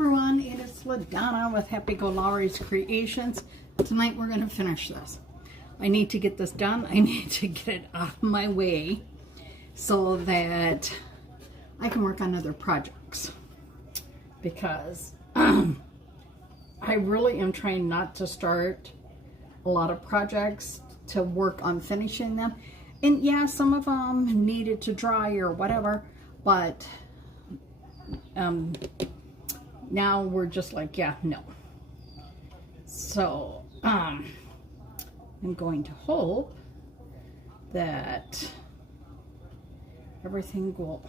everyone, it is LaDonna with Happy-go-Lowery's Creations. Tonight we're going to finish this. I need to get this done. I need to get it out of my way so that I can work on other projects. Because I really am trying not to start a lot of projects to work on finishing them. And yeah, some of them needed to dry or whatever, but now we're just like, yeah, no. So I'm going to hope that everything will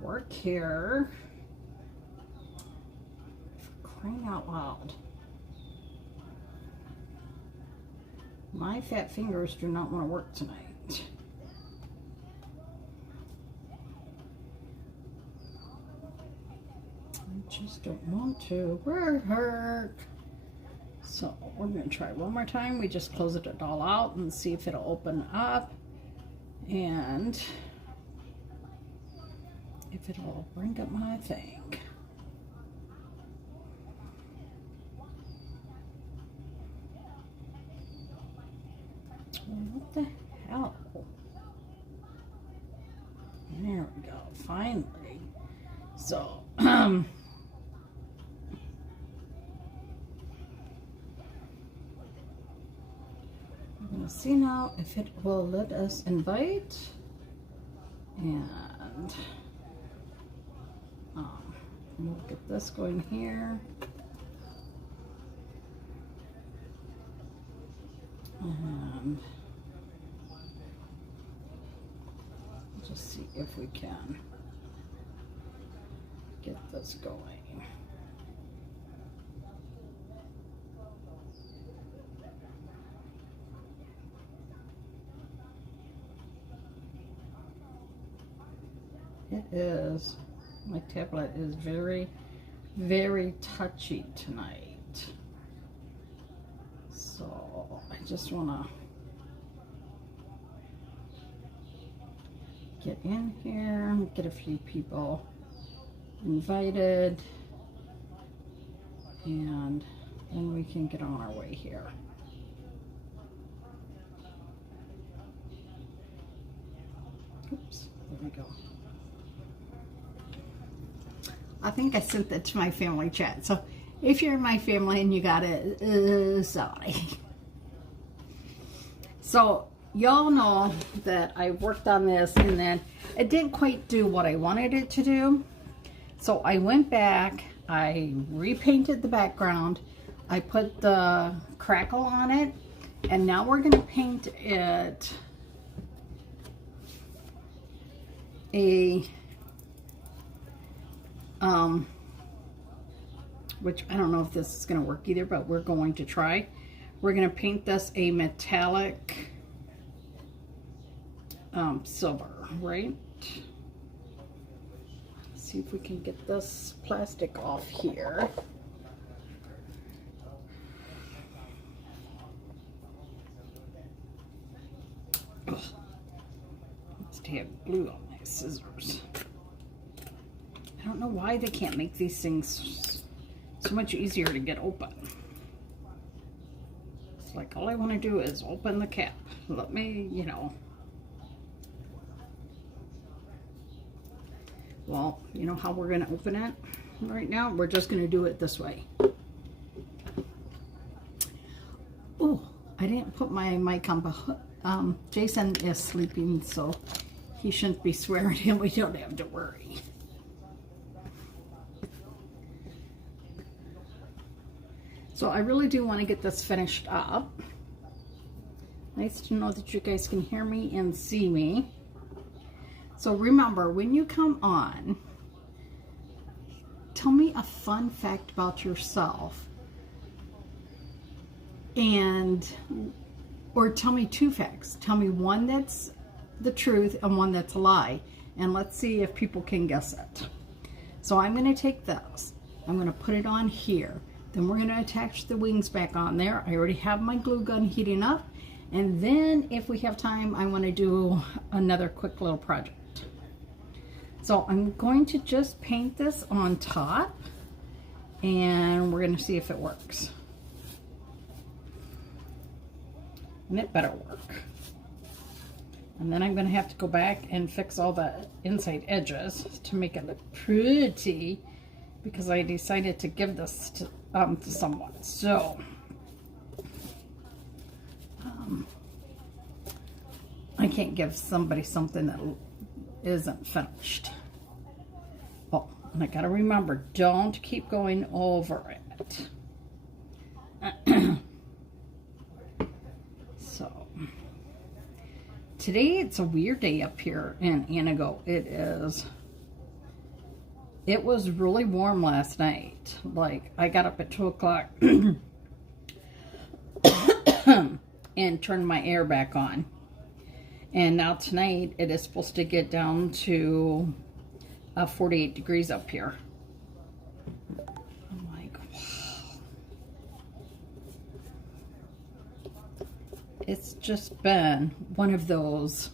work here. For crying out loud. My fat fingers do not want to work tonight. I just don't want to work. So we're going to try one more time. We just close it all out and see if it'll open up. And if it'll bring up my thing. What the hell? There we go, finally. So, I'm gonna see now if it will let us invite. And we'll get this going here. And just see if we can get this going. It is, my tablet is very, very touchy tonight. So I just want to get in here, get a few people invited, and then we can get on our way here. Oops, there we go. I think I sent that to my family chat, so if you're in my family and you got it, sorry. So y'all know that I worked on this and then it didn't quite do what I wanted it to do. So I went back, I repainted the background, I put the crackle on it, and now we're gonna paint it which I don't know if this is going to work either, but we're going to try. We're going to paint this a metallic silver, right? Let's see if we can get this plastic off here. Ugh. Let's have glue on my scissors. I don't know why they can't make these things so much easier to get open. It's like all I want to do is open the cap. Let me, you know. Well, you know how we're going to open it right now? We're just going to do it this way. Oh, I didn't put my mic on. Jason is sleeping, so he shouldn't be swearing and we don't have to worry. So I really do want to get this finished up. Nice to know that you guys can hear me and see me. So remember, when you come on, tell me a fun fact about yourself. Or tell me two facts. Tell me one that's the truth and one that's a lie. And let's see if people can guess it. So I'm going to take this. I'm going to put it on here. Then we're going to attach the wings back on there. I already have my glue gun heating up. And then if we have time, I want to do another quick little project. So I'm going to just paint this on top. and we're going to see if it works. And it better work. And then I'm going to have to go back and fix all the inside edges to make it look pretty, because I decided to give this to someone. So I can't give somebody something that isn't finished. Oh, and I got to remember, don't keep going over it. So today it's a weird day up here in Anago. It was really warm last night. Like, I got up at 2 o'clock and turned my air back on. And now tonight it is supposed to get down to 48 degrees up here. I'm like, wow. It's just been one of those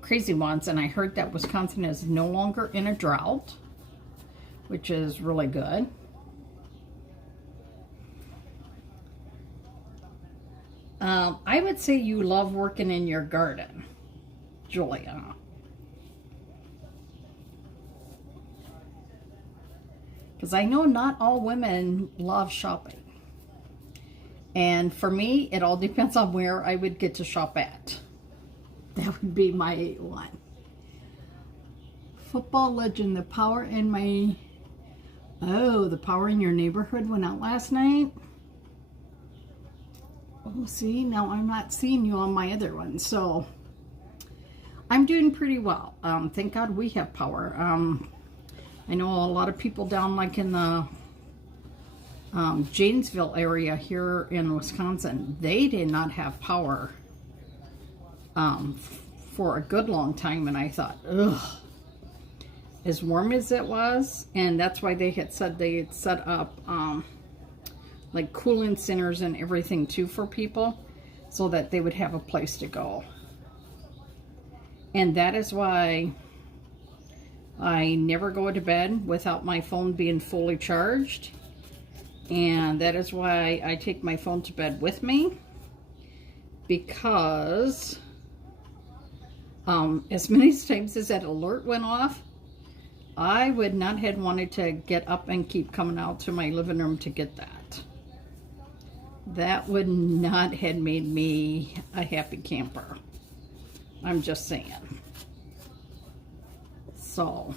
crazy ones. And I heard that Wisconsin is no longer in a drought, which is really good. I would say you love working in your garden, Julia. Because I know not all women love shopping. And for me, it all depends on where I would get to shop at. That would be my one. Football legend, the power in my... Oh, the power in your neighborhood went out last night. Oh, see, now I'm not seeing you on my other one. So, I'm doing pretty well. Thank God we have power. I know a lot of people down like in the Janesville area here in Wisconsin, they did not have power for a good long time. And I thought, ugh, as warm as it was, and that's why they had said they had set up like cooling centers and everything too for people, so that they would have a place to go. And that is why I never go to bed without my phone being fully charged. And that is why I take my phone to bed with me, because as many times as that alert went off, I would not have wanted to get up and keep coming out to my living room to get that. That would not have made me a happy camper. I'm just saying. So,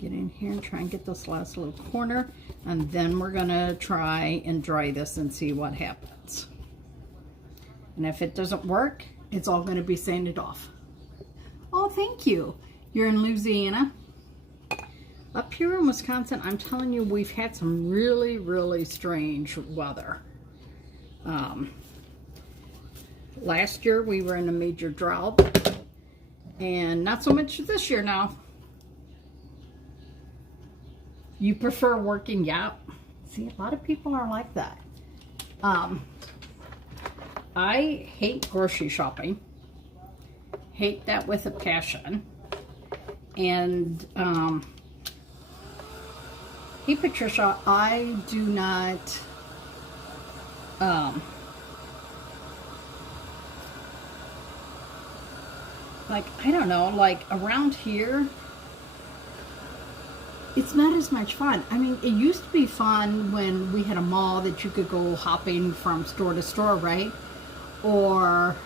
get in here and try and get this last little corner, and then we're gonna try and dry this and see what happens. And if it doesn't work, it's all gonna be sanded off. Oh, thank you. You're in Louisiana. Up here in Wisconsin, I'm telling you, we've had some really, really strange weather. Last year, we were in a major drought, and not so much this year now. You prefer working? Yeah. See, a lot of people are like that. I hate grocery shopping. Hate that with a passion. And, hey, Patricia, I do not, like, I don't know, like, around here, it's not as much fun. I mean, it used to be fun when we had a mall that you could go hopping from store to store, right? Or,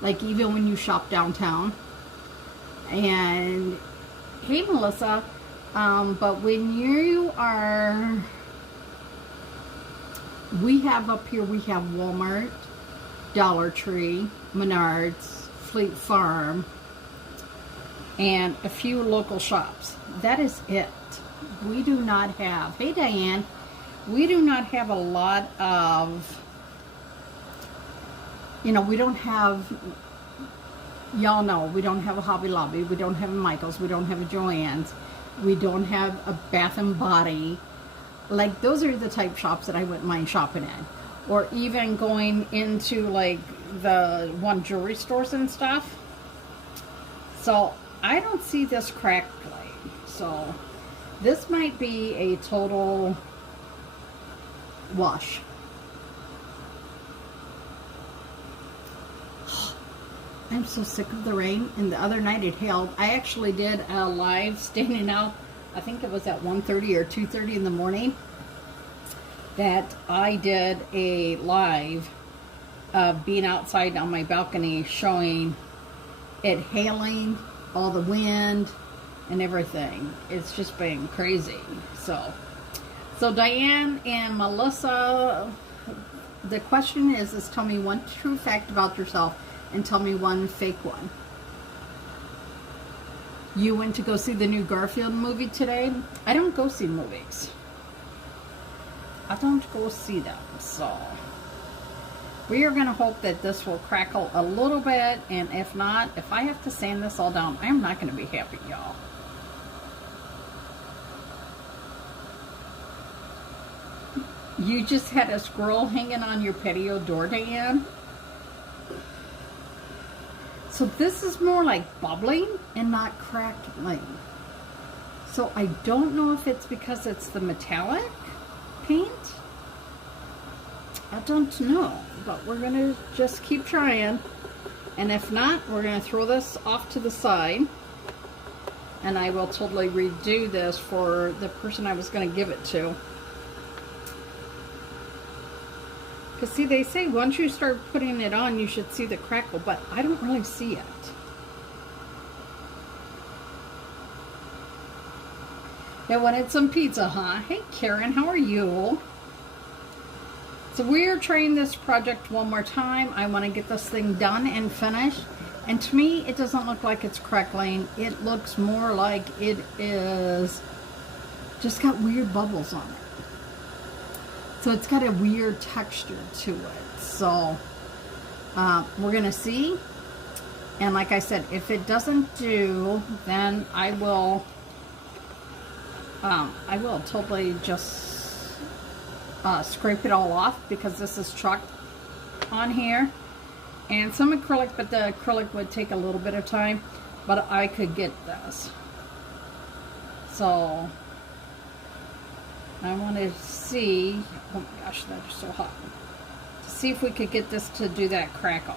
like, even when you shop downtown. And, hey, Melissa, but when you are, we have up here, we have Walmart, Dollar Tree, Menards, Fleet Farm, and a few local shops. That is it. We do not have, hey Diane, we do not have a lot of, you know, we don't have, y'all know, we don't have a Hobby Lobby, we don't have a Michael's, we don't have a Joann's, we don't have a Bath and Body. Like, those are the type shops that I wouldn't mind shopping in. Or even going into, like, the jewelry stores and stuff. So, I don't see this crackling. So this might be a total wash. I'm so sick of the rain. And the other night it hailed. I actually did a live standing out. I think it was at 1:30 or 2:30 in the morning that I did a live of being outside on my balcony showing it hailing, all the wind and everything. It's just been crazy. So Diane and Melissa, the question is tell me one true fact about yourself and tell me one fake one. You went to go see the new Garfield movie today? I don't go see movies. I don't go see them, so we are going to hope that this will crackle a little bit, and if not, if I have to sand this all down, I'm not going to be happy, y'all. You just had a squirrel hanging on your patio door, Diane? So this is more like bubbling and not crackling. So I don't know if it's because it's the metallic paint. I don't know, but we're gonna just keep trying. And if not, we're gonna throw this off to the side. And I will totally redo this for the person I was gonna give it to. Because see, they say once you start putting it on, you should see the crackle, but I don't really see it. They wanted some pizza, huh? Hey, Karen, how are you? So we're trying this project one more time. I want to get this thing done and finished. And to me, it doesn't look like it's crackling. It looks more like it is just got weird bubbles on it. So it's got a weird texture to it. So we're going to see. And like I said, if it doesn't do, then I will totally just scrape it all off, because this is chalk on here. And some acrylic, but the acrylic would take a little bit of time. But I could get this. So I want to see, oh my gosh, that is so hot, to see if we could get this to do that crackle.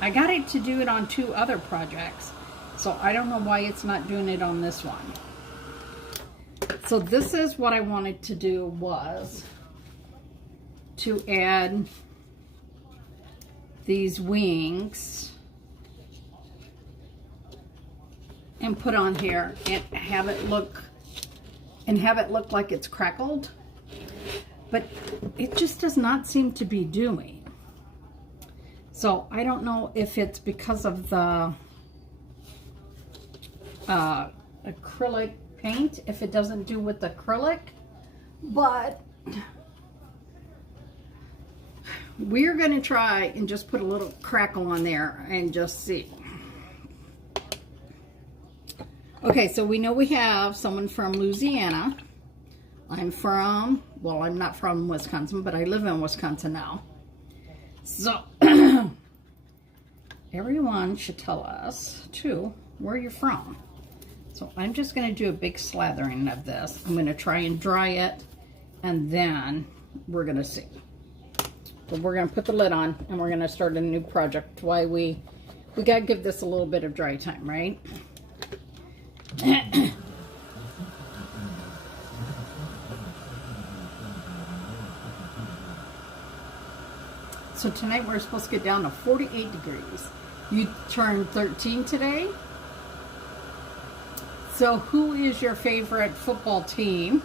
I got it to do it on 2 other projects, so I don't know why it's not doing it on this one. So this is what I wanted to do, was to add these wings and put on here and have it look like it's crackled, but it just does not seem to be doing. So I don't know if it's because of the acrylic paint, if it doesn't do with the acrylic, but we're going to try and just put a little crackle on there and just see. Okay, so we know we have someone from Louisiana. I'm not from Wisconsin, but I live in Wisconsin now. So, everyone should tell us, too, where you're from. So, I'm just going to do a big slathering of this. I'm going to try and dry it, and then we're going to see. So, we're going to put the lid on, and we're going to start a new project. Why we got to give this a little bit of dry time, right? So tonight we're supposed to get down to 48 degrees. You turned 13 today. So who is your favorite football team?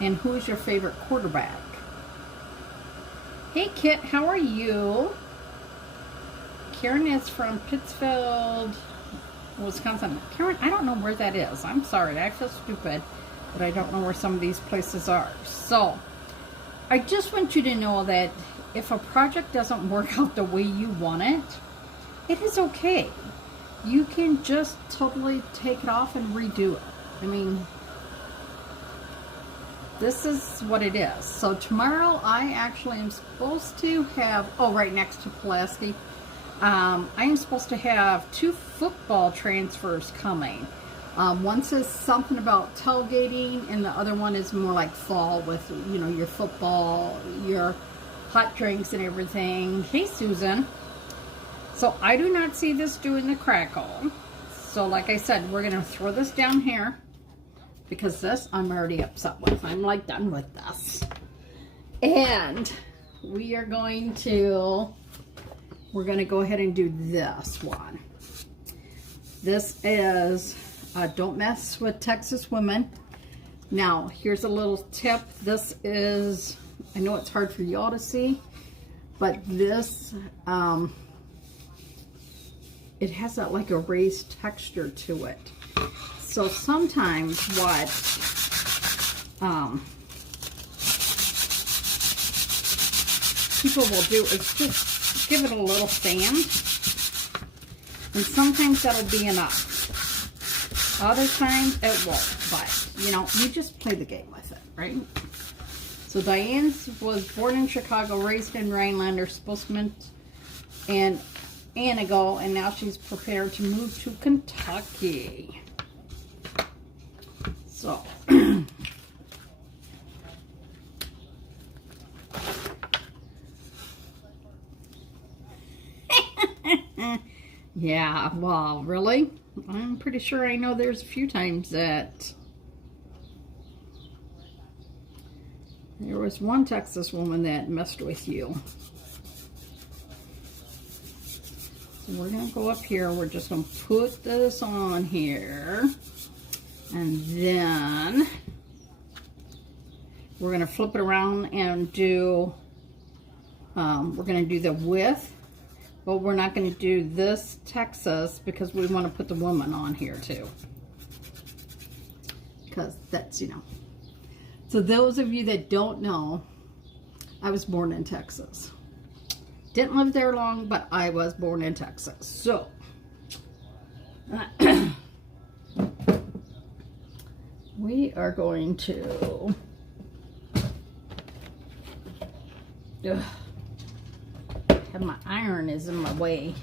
And who is your favorite quarterback? Hey Kit, how are you? Karen is from Pittsfield, Wisconsin. Karen, I don't know where that is. I'm sorry, I feel stupid, but I don't know where some of these places are. So, I just want you to know that if a project doesn't work out the way you want it, it is okay. You can just totally take it off and redo it. I mean, this is what it is. So tomorrow I actually am supposed to have, right next to Pulaski, I'm supposed to have 2 football transfers coming. One says something about tailgating, and the other one is more like fall with, you know, your football, your hot drinks and everything. Hey, Susan. So I do not see this doing the crackle. So like I said, we're going to throw this down here because this I'm already upset with. I'm like done with this. And we are going to, we're going to go ahead and do this one. This is Don't Mess with Texas Women. Now, here's a little tip. This is, I know it's hard for y'all to see, but this, it has that like a raised texture to it. So sometimes what people will do is just give it a little sand, and sometimes that'll be enough. Other times it won't, but you know, you just play the game with it, right? So Diane was born in Chicago, raised in Rhinelander, Spokesman, and Anago, and now she's prepared to move to Kentucky. So, yeah, well, really? I'm pretty sure I know there's a few times that there was one Texas woman that messed with you. So we're going to go up here. We're just going to put this on here. And then we're going to flip it around and do, we're going to do the width. But we're not going to do this Texas because we want to put the woman on here too. Because that's, you know. So those of you that don't know, I was born in Texas. Didn't live there long, but I was born in Texas. So, we are going to have my iron is in my way.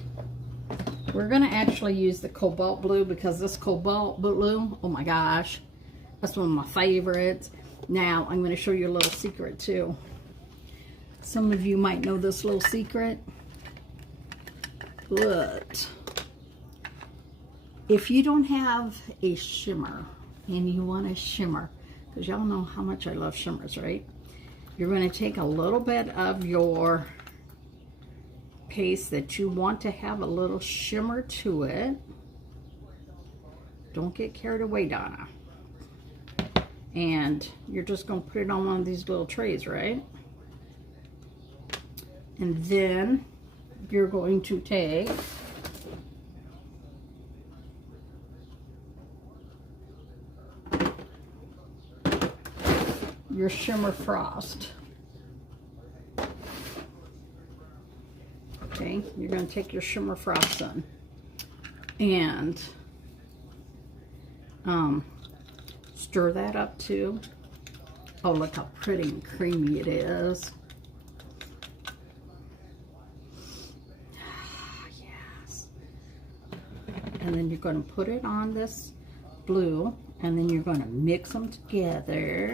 We're going to actually use the cobalt blue because this cobalt blue, oh my gosh, that's one of my favorites. Now, I'm going to show you a little secret too. Some of you might know this little secret, but if you don't have a shimmer and you want a shimmer, because y'all know how much I love shimmers, right? You're going to take a little bit of your paste that you want to have a little shimmer to it. Don't get carried away, Donna. And you're just going to put it on one of these little trays, right? And then you're going to take your shimmer frost. Okay, you're going to take your shimmer frost in and stir that up too. Oh, look how pretty and creamy it is. Yes. And then you're going to put it on this blue, and then you're going to mix them together.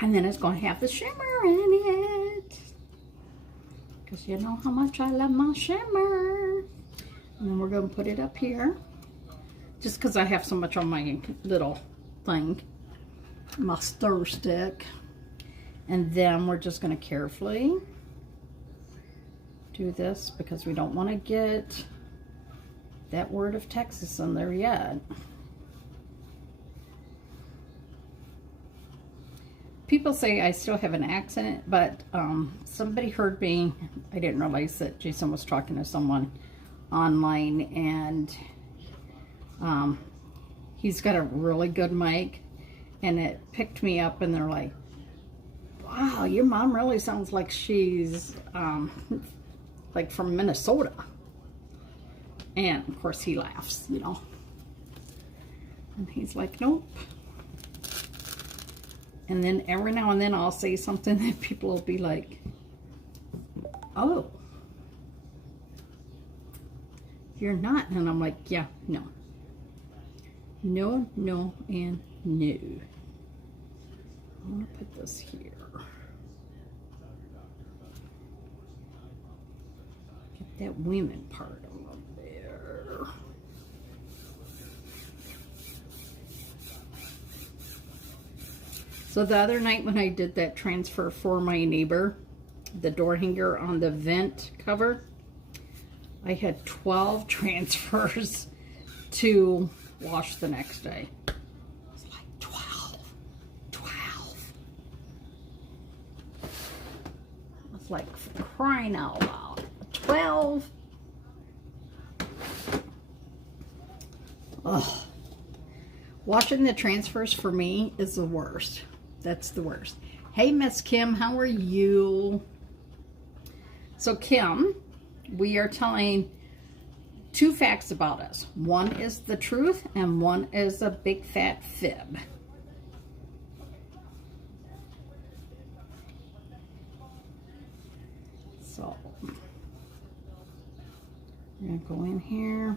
And then it's going to have the shimmer in it. Because you know how much I love my shimmer. And then we're going to put it up here. Just because I have so much on my little thing. My stir stick. And then we're just going to carefully do this because we don't want to get that word of Texas in there yet. People say I still have an accent, but somebody heard me. I didn't realize that Jason was talking to someone online, and he's got a really good mic, and it picked me up, and they're like, wow, your mom really sounds like she's like from Minnesota. And of course he laughs, you know, and he's like, nope. And then every now and then I'll say something that people will be like, oh, you're not. And I'm like, yeah, no. No, no, and no. I'm going to put this here. Get that women part on there. So the other night when I did that transfer for my neighbor, the door hanger on the vent cover, I had 12 transfers to wash the next day. It's like 12. It's like crying out loud. 12. Ugh. Washing the transfers for me is the worst. That's the worst. Hey, Miss Kim, how are you? So, Kim, we are telling 2 facts about us. One is the truth, and one is a big fat fib. So, I'm going to go in here.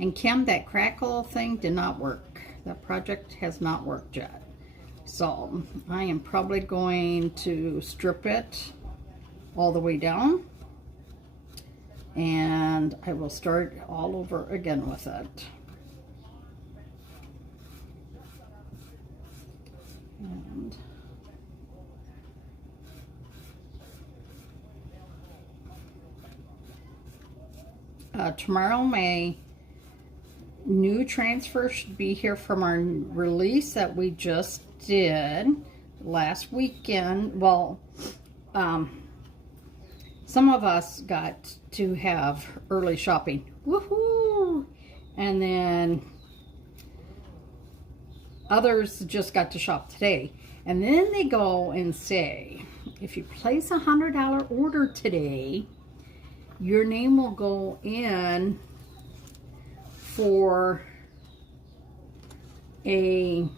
And Kim, that crackle thing did not work. That project has not worked yet. So I am probably going to strip it all the way down, and I will start all over again with it. And tomorrow my new transfer should be here from our release that we just did last weekend. Well, some of us got to have early shopping. Woohoo! And then others just got to shop today. And then they go and say, if you place a $100 order today, your name will go in for a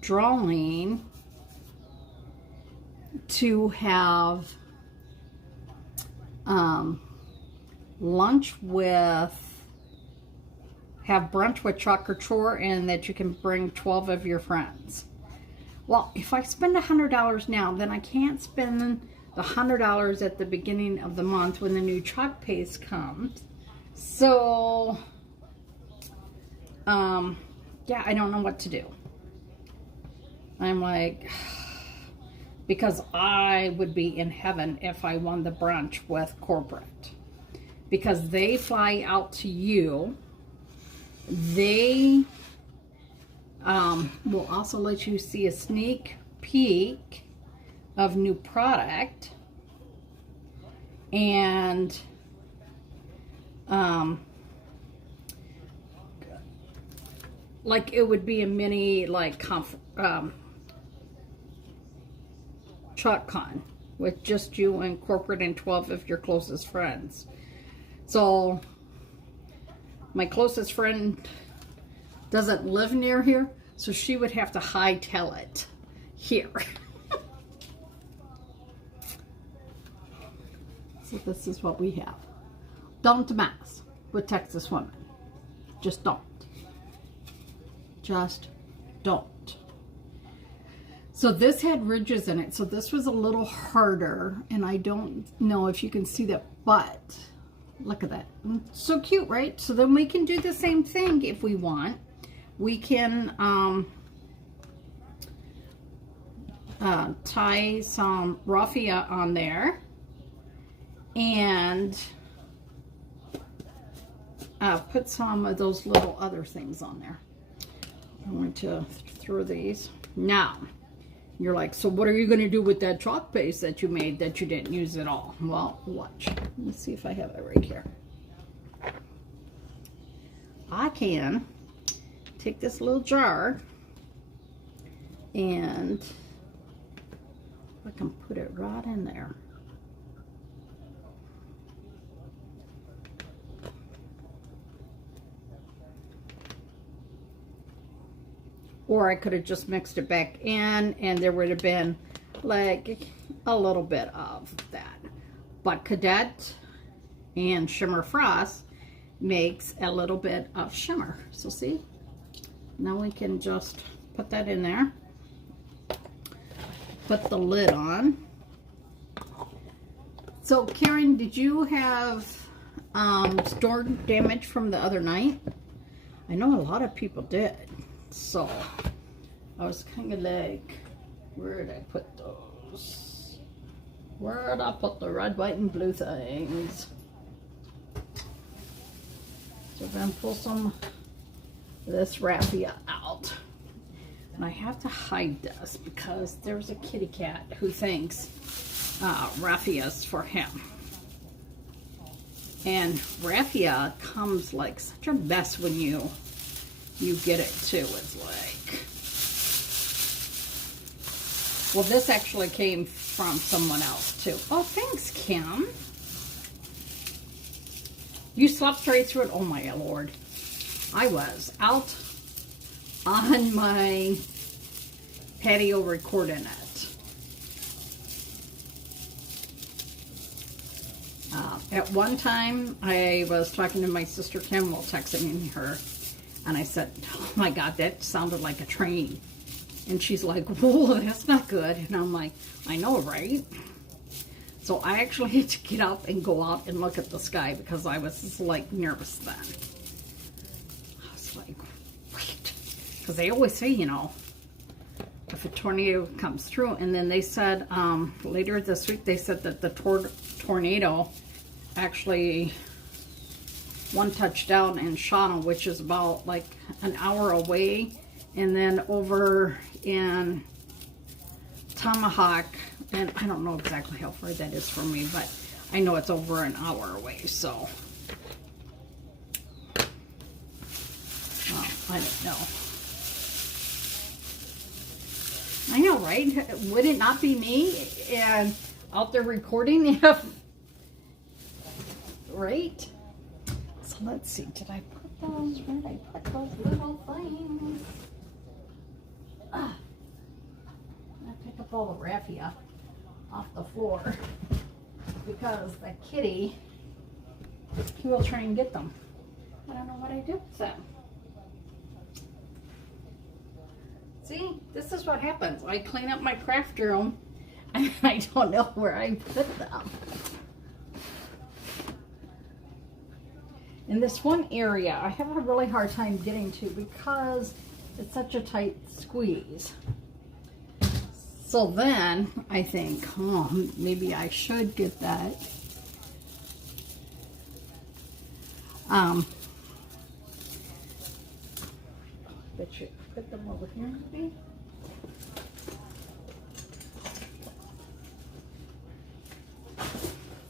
drawing to have lunch with, have brunch with Chuck or Chore, and that you can bring 12 of your friends. Well, if I spend $100 now, then I can't spend the $100 at the beginning of the month when the new chalk paste comes. So, yeah, I don't know what to do. I'm like, because I would be in heaven if I won the brunch with corporate. Because they fly out to you. They will also let you see a sneak peek of new product. And like it would be a mini like ChalkCon with just you and corporate and 12 of your closest friends. So my closest friend doesn't live near here, so she would have to hightail it here. So this is what we have. Don't mess with Texas women. Just don't. Just don't. So this had ridges in it, so this was a little harder, and I don't know if you can see that, but look at that. So cute, right? So then we can do the same thing if we want. We can tie some raffia on there and put some of those little other things on there. I'm going to throw these. Now, you're like, so what are you going to do with that chalk paste that you made that you didn't use at all? Well, watch. Let me see if I have it right here. I can take this little jar and I can put it right in there. Or I could have just mixed it back in and there would have been like a little bit of that. But Cadet and Shimmer Frost makes a little bit of shimmer. So see, now we can just put that in there. Put the lid on. So Karen, did you have storm damage from the other night? I know a lot of people did. So I was kind of like, where did I put those? Where did I put the red, white, and blue things? So we're going to pull some of this raffia out. And I have to hide this because there's a kitty cat who thinks raffia's for him. And raffia comes like such a mess when you get it too. It's like, well, this actually came from someone else too. Oh, thanks, Kim. You slept right through it. Oh my Lord. I was out on my patio recording it. At one time, I was talking to my sister Kim while texting her, and I said, oh my God, that sounded like a train. And she's like, whoa, that's not good. And I'm like, I know, right? So I actually had to get up and go out and look at the sky because I was like nervous then. I was like, wait. Because they always say, you know, if a tornado comes through. And then they said later this week, they said that the tornado actually one touchdown in Shauna, which is about like an hour away. And then over in Tomahawk, and I don't know exactly how far that is from me, but I know it's over an hour away, so. Well, I don't know. I know, right? Would it not be me and out there recording if, right? So let's see, did I put those, where did I put those little things? I pick up all the raffia off the floor because the kitty, he will try and get them. I don't know what I do with them. See, this is what happens. I clean up my craft room and I don't know where I put them. In this one area, I have a really hard time getting to because it's such a tight squeeze. So then I think, oh, maybe I should get that. Bet you put them over here maybe.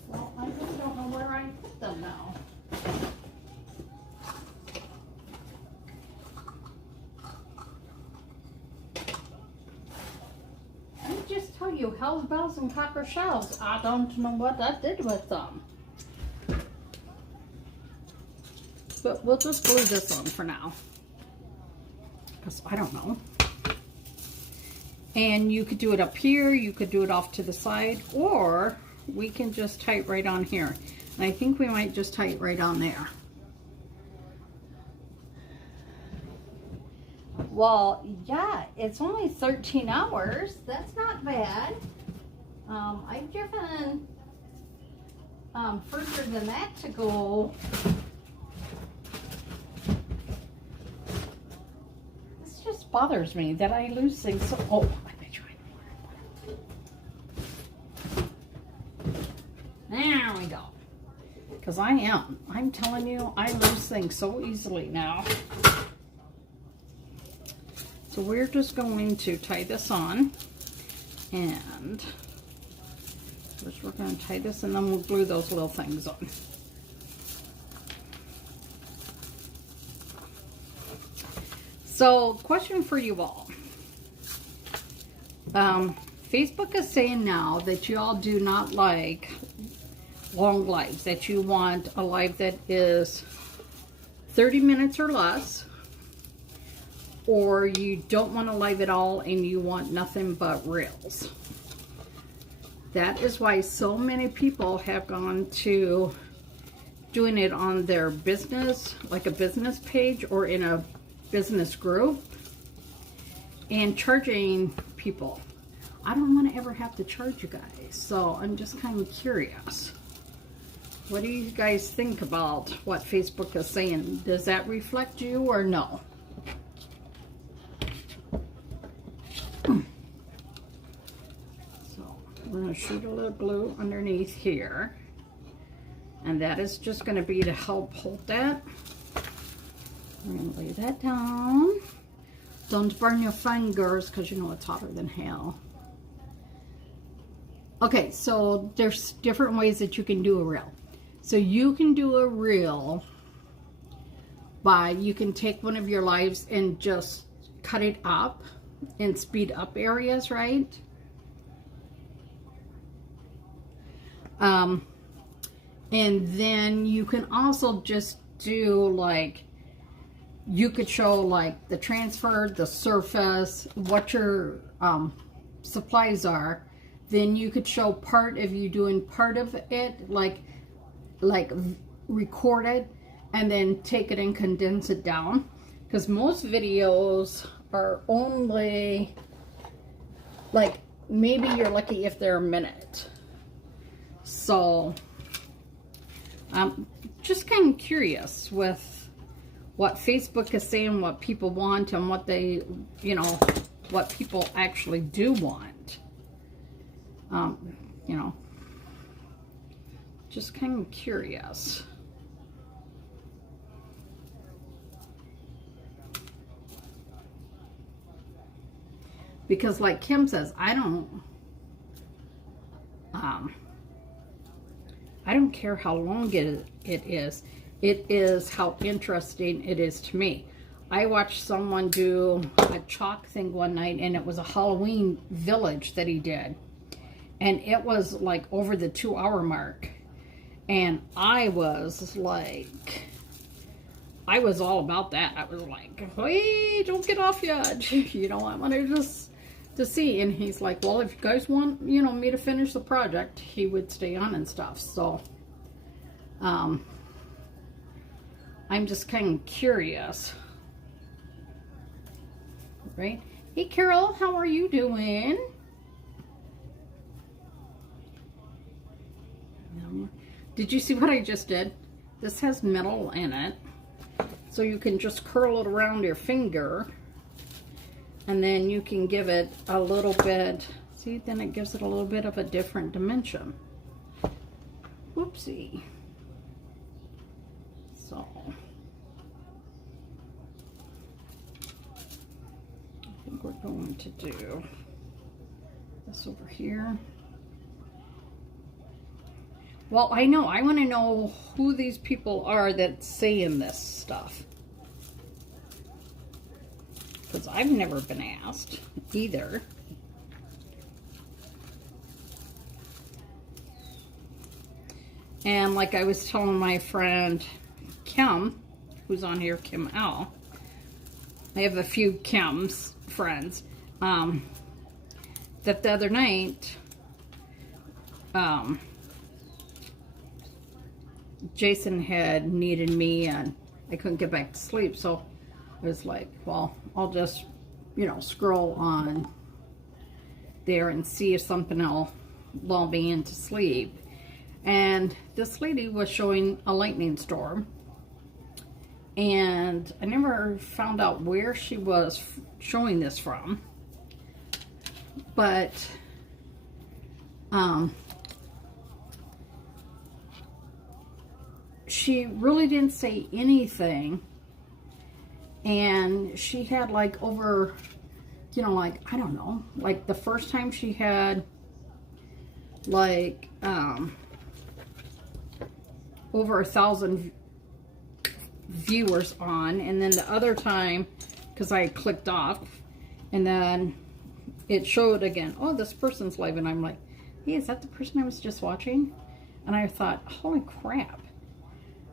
Well, I just don't know where I put them now. Tell you, hell's bells and copper shells. I don't know what I did with them. But we'll just glue this on for now. Because I don't know. And you could do it up here, you could do it off to the side, or we can just tie it right on here. And I think we might just tie it right on there. Well, yeah, it's only 13 hours. That's not bad. I've driven further than that to go. This just bothers me that I lose things. So, oh, I bet you I know. There we go. Because I'm telling you, I lose things so easily now. So we're just going to tie this on, and first we're going to tie this and then we'll glue those little things on. So question for you all. Facebook is saying now that you all do not like long lives, that you want a live that is 30 minutes or less. Or you don't want to live at all and you want nothing but reels. that is why so many people have gone to doing it on their business, like a business page or in a business group, and charging people. I don't want to ever have to charge you guys, so I'm just kind of curious. What do you guys think about what Facebook is saying? Does that reflect you or no? So we're going to shoot a little glue underneath here. And that is just going to be to help hold that. We're going to lay that down. Don't burn your fingers because you know it's hotter than hell. Okay, so there's different ways that you can do a reel. So you can do a reel by, you can take one of your lives and just cut it up and speed up areas, right? And then you can also just do like, you could show like the transfer, the surface, what your supplies are. Then you could show part of you doing part of it, like record it and then take it and condense it down. Because most videos are only like, maybe you're lucky if they're a minute. So I'm just kind of curious with what Facebook is saying, what people want, and what they, you know, what people actually do want. You know, just kind of curious. Because like Kim says, I don't care how long it is. It is how interesting it is to me. I watched someone do a chalk thing one night, and it was a Halloween village that he did. And it was like over the 2-hour mark. And I was like, I was all about that. I was like, wait, don't get off yet. You know, I wanted just to see. And he's like, well, if you guys want, you know, me to finish the project, he would stay on and stuff. So, I'm just kind of curious. Right? Hey, Carol, how are you doing? Did you see what I just did? This has metal in it. So you can just curl it around your finger. And then you can give it a little bit. See, then it gives it a little bit of a different dimension. Whoopsie. So. I think we're going to do this over here. Well, I know. I want to know who these people are that's saying this stuff. Because I've never been asked either. And like I was telling my friend Kim, who's on here, Kim L. I have a few Kim's friends. That the other night, Jason had needed me and I couldn't get back to sleep, so I was like, well, I'll just, you know, scroll on there and see if something will lull me into sleep. And this lady was showing a lightning storm, and I never found out where she was showing this from, but she really didn't say anything. And she had like over, you know, like, I don't know, like the first time she had like over 1,000 viewers on, and then the other time, because I clicked off, and then it showed again, oh, this person's live, and I'm like, hey, is that the person I was just watching? And I thought, holy crap,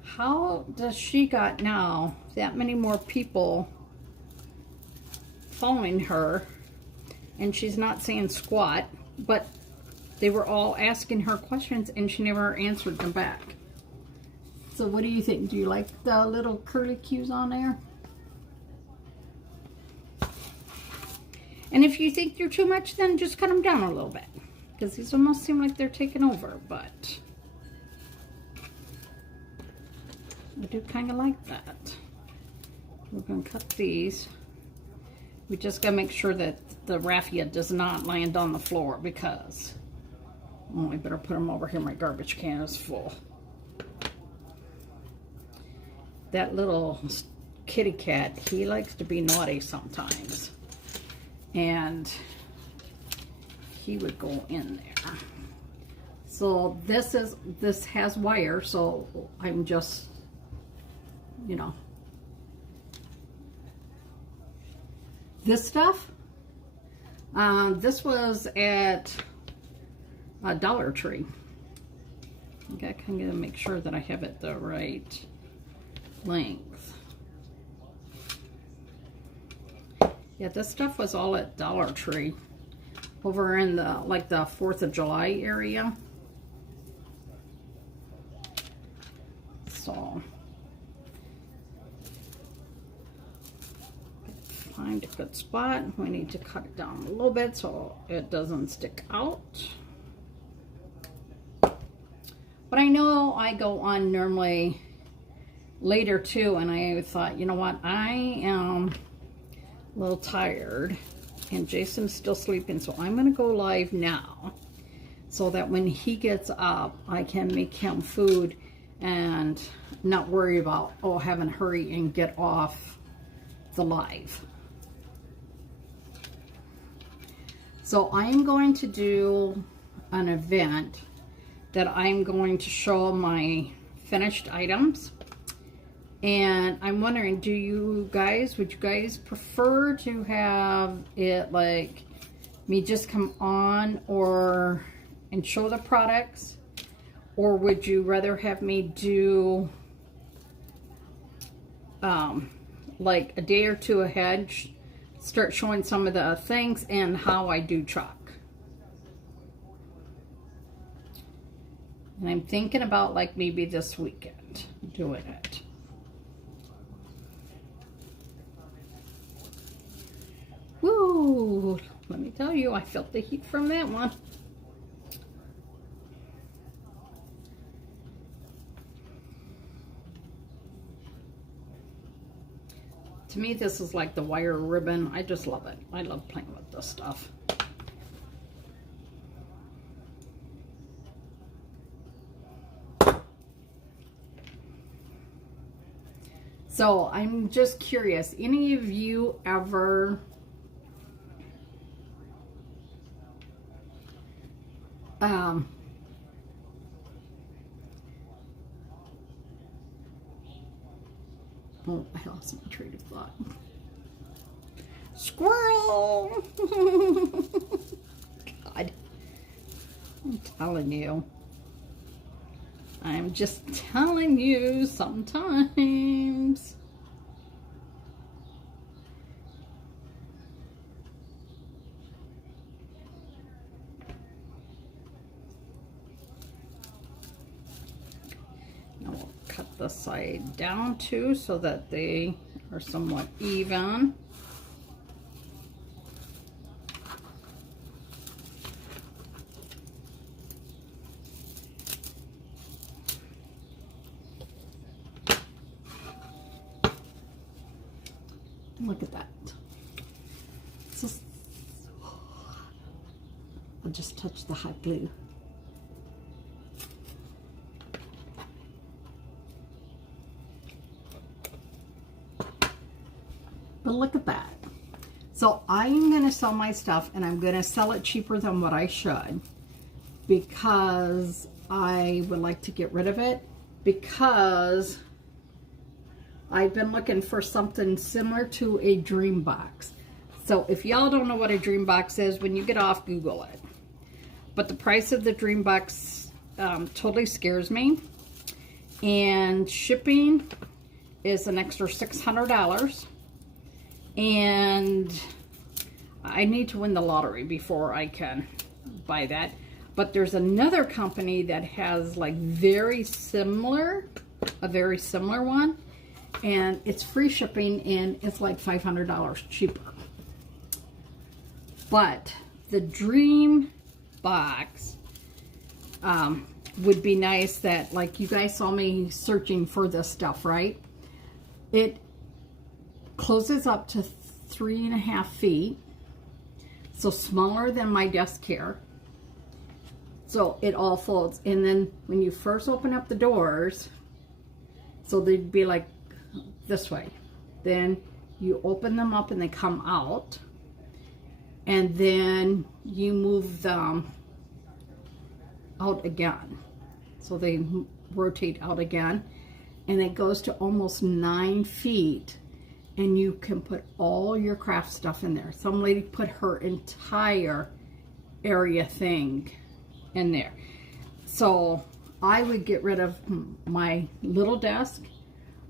how does she got now that many more people following her, and she's not saying squat, but they were all asking her questions and she never answered them back. So what do you think? Do you like the little curly cues on there? And if you think they're too much, then just cut them down a little bit. Because these almost seem like they're taking over, but I do kind of like that. We're going to cut these. We just got to make sure that the raffia does not land on the floor because, oh, I better put them over here. My garbage can is full. That little kitty cat, he likes to be naughty sometimes. And he would go in there. So this has wire, so I'm just, you know. This stuff, this was at a Dollar Tree. Okay, I kind of make sure that I have it the right length. Yeah, this stuff was all at Dollar Tree over in the, like the 4th of July area. So, find a good spot. We need to cut it down a little bit so it doesn't stick out. But I know I go on normally later too, and I thought, you know what, I am a little tired and Jason's still sleeping, so I'm gonna go live now so that when he gets up I can make him food and not worry about, oh, having to hurry and get off the live. So I'm going to do an event that I'm going to show my finished items. And I'm wondering, would you guys prefer to have it like me just come on and show the products? Or would you rather have me do like a day or two ahead, start showing some of the things and how I do chalk? And I'm thinking about like maybe this weekend doing it. Woo! Let me tell you, I felt the heat from that one. To me, this is like the wire ribbon. I just love it. I love playing with this stuff. So I'm just curious, any of you ever oh, I lost my train of thought. Squirrel! God, I'm telling you. I'm just telling you sometimes. Now we'll cut the side down too so that they are somewhat even. Look at that. Just, I'll just touch the hot glue. But look at that. So I'm going to sell my stuff and I'm going to sell it cheaper than what I should because I would like to get rid of it, because I've been looking for something similar to a dream box. So if y'all don't know what a dream box is, when you get off, Google it. But the price of the dream box totally scares me. And shipping is an extra $600. And I need to win the lottery before I can buy that. But there's another company that has like a very similar one, and it's free shipping, and it's like $500 cheaper. But the Dream Box would be nice. That, like, you guys saw me searching for this stuff, right? It closes up to 3.5 feet, so smaller than my desk here. So it all folds, and then when you first open up the doors, so they'd be like this way, then you open them up and they come out, and then you move them out again, so they rotate out again, and it goes to almost 9 feet, and you can put all your craft stuff in there. Some lady put her entire area thing in there. So I would get rid of my little desk.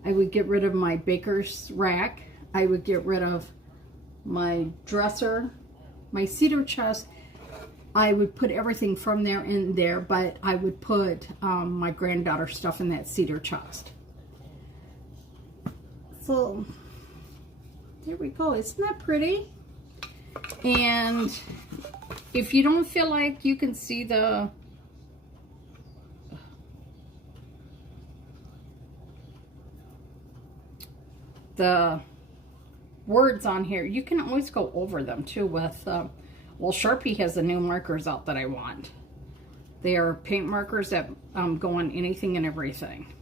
I would get rid of my baker's rack. I would get rid of my dresser, my cedar chest. I would put everything from there in there, but I would put my granddaughter's stuff in that cedar chest. So there we go. Isn't that pretty? And if you don't feel like you can see the words on here, you can always go over them too with, well, Sharpie has the new markers out that I want. They are paint markers that go on anything and everything.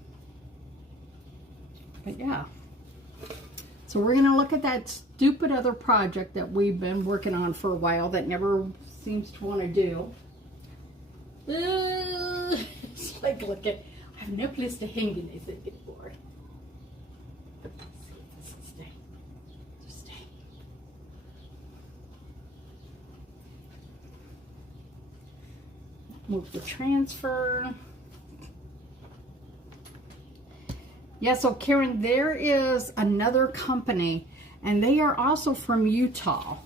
But yeah. So we're going to look at that stupid other project that we've been working on for a while that never seems to want to do. It's like, look at, I have no place to hang anything anymore. Let's see if this will stay. Just stay. Move the transfer. Yeah, so Karen, there is another company, and they are also from Utah,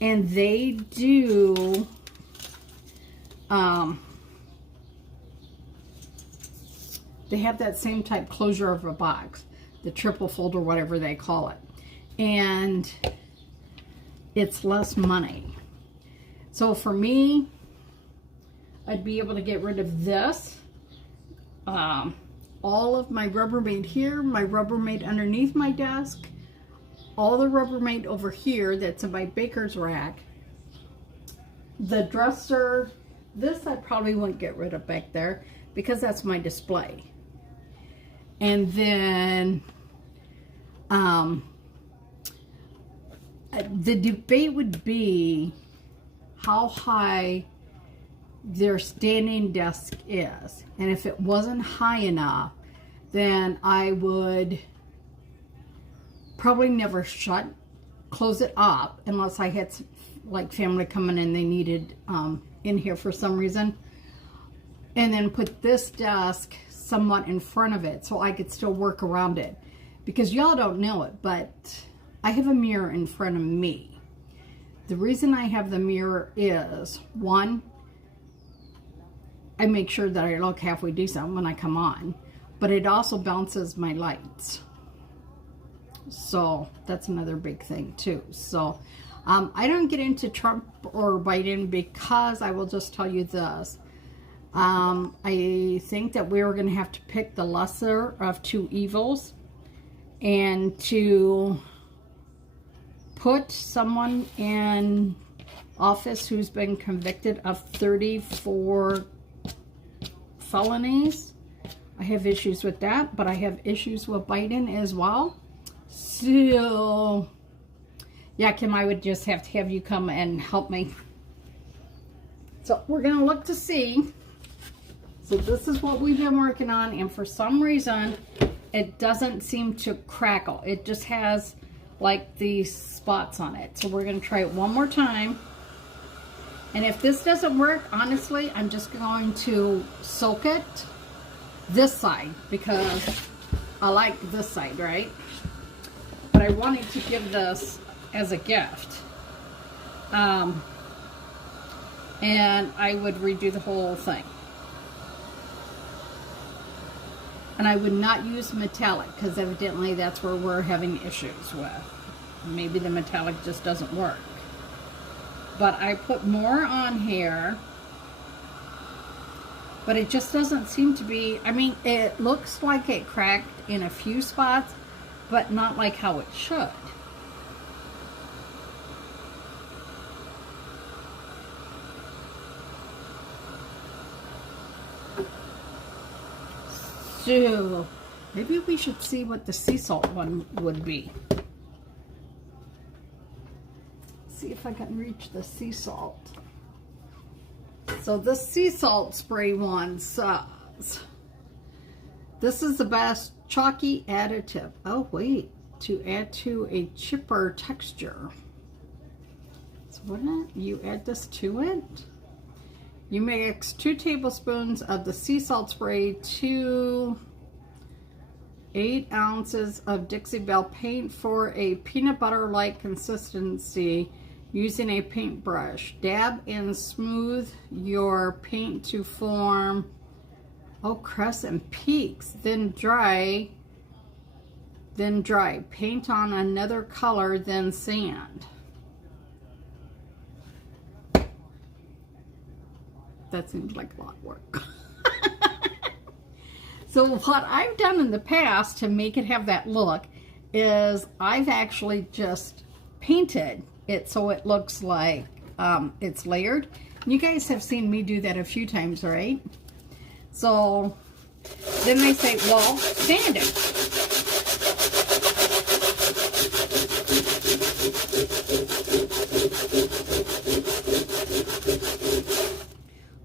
and they do they have that same type closure of a box, the triple fold or whatever they call it, and it's less money. So for me, I'd be able to get rid of this. All of my Rubbermaid here, my Rubbermaid underneath my desk, all the Rubbermaid over here that's in my baker's rack, the dresser, this I probably wouldn't get rid of back there because that's my display. And then the debate would be how high their standing desk is, and if it wasn't high enough, then I would probably never close it up unless I had like family coming in, they needed in here for some reason, and then put this desk somewhat in front of it so I could still work around it, because y'all don't know it, but I have a mirror in front of me. The reason I have the mirror is, one, I make sure that I look halfway decent when I come on, but it also bounces my lights. So that's another big thing too. So I don't get into Trump or Biden because I will just tell you this. I think that we're going to have to pick the lesser of two evils and to put someone in office who's been convicted of 34 felonies. I have issues with that, but I have issues with Biden as well. So, yeah, Kim, I would just have to have you come and help me. So, we're going to look to see. So, this is what we've been working on, and for some reason, it doesn't seem to crackle. It just has, like, these spots on it. So, we're going to try it one more time. And if this doesn't work, honestly, I'm just going to soak it this side because I like this side, right? But I wanted to give this as a gift. And and I would redo the whole thing. And I would not use metallic because evidently that's where we're having issues with. Maybe the metallic just doesn't work. But I put more on here, but it just doesn't seem to be, I mean, it looks like it cracked in a few spots, but not like how it should. So maybe we should see what the sea salt one would be. See if I can reach the sea salt. So this sea salt spray one says, this is the best chalky additive. Oh wait, to add to a chipper texture. So wouldn't you add this to it? You mix 2 tablespoons of the sea salt spray to 8 ounces of Dixie Belle paint for a peanut butter-like consistency using a paintbrush. Dab and smooth your paint to form crests and peaks. Then dry. Paint on another color, then sand. That seems like a lot of work. So what I've done in the past to make it have that look is I've actually just painted it so it looks like it's layered. You guys have seen me do that a few times, right? So then they say, well, sand it.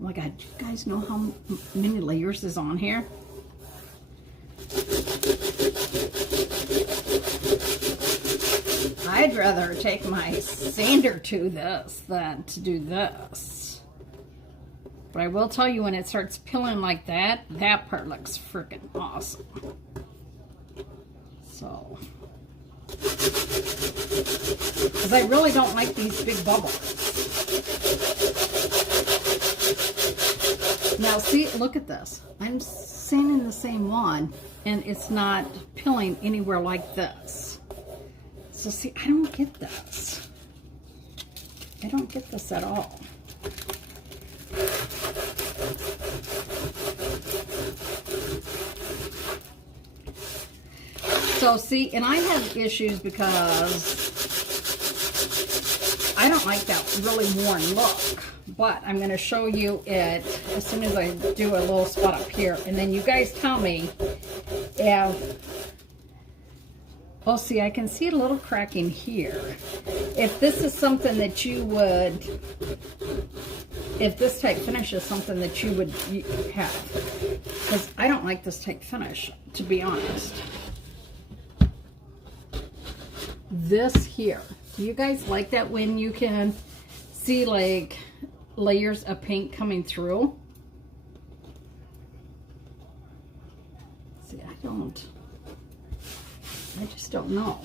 Oh my God, do you guys know how many layers is on here? I'd rather take my sander to this than to do this. But I will tell you, when it starts peeling like that, that part looks freaking awesome. So, because I really don't like these big bubbles. Now see, look at this. I'm sanding the same one and it's not peeling anywhere like this. So see, I don't get this. I don't get this at all. So see, and I have issues because I don't like that really worn look. But I'm going to show you it as soon as I do a little spot up here. And then you guys tell me if... Oh, see, I can see a little cracking here. If this is something that you would... If this type finish is something that you would have. Because I don't like this type finish, to be honest. This here. Do you guys like that when you can see, like, layers of paint coming through? See, I just don't know.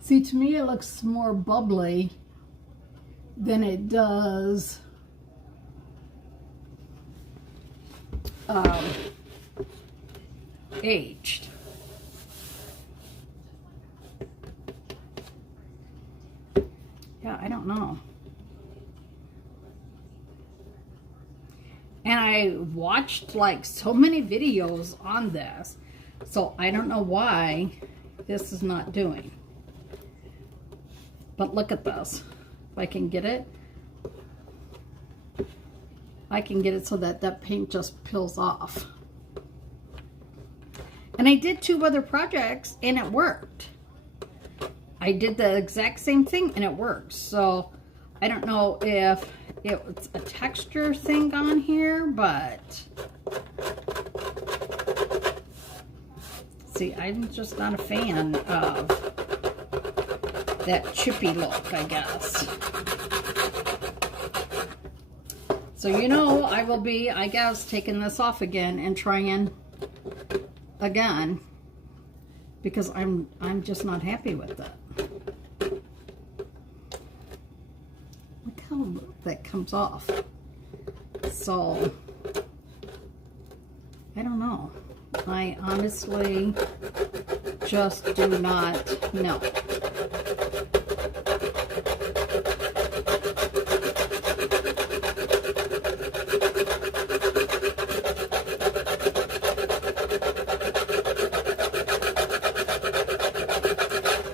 See, to me it looks more bubbly than it does aged. Yeah, I don't know. And I watched like so many videos on this, so I don't know why this is not doing. But look at this. If I can get it, I can get it so that that paint just peels off. And I did 2 other projects and it worked. I did the exact same thing and it works. So I don't know if it's a texture thing on here, but see, I'm just not a fan of that chippy look, I guess. So, you know, I will be, I guess, taking this off again and trying again because I'm just not happy with it. that comes off. So, I don't know. I honestly just do not know.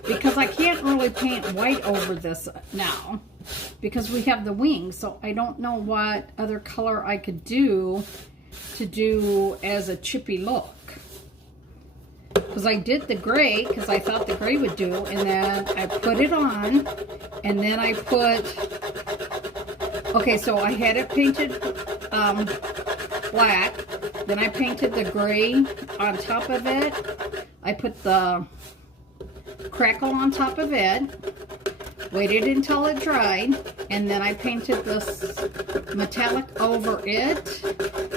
Because I can't really paint white over this now because we have the wings, so I don't know what other color I could do to do as a chippy look. Because I did the gray because I thought the gray would do, and then I put it on, and then I put, okay, so I had it painted black, then I painted the gray on top of it. I put the crackle on top of it, waited until it dried, and then I painted this metallic over it,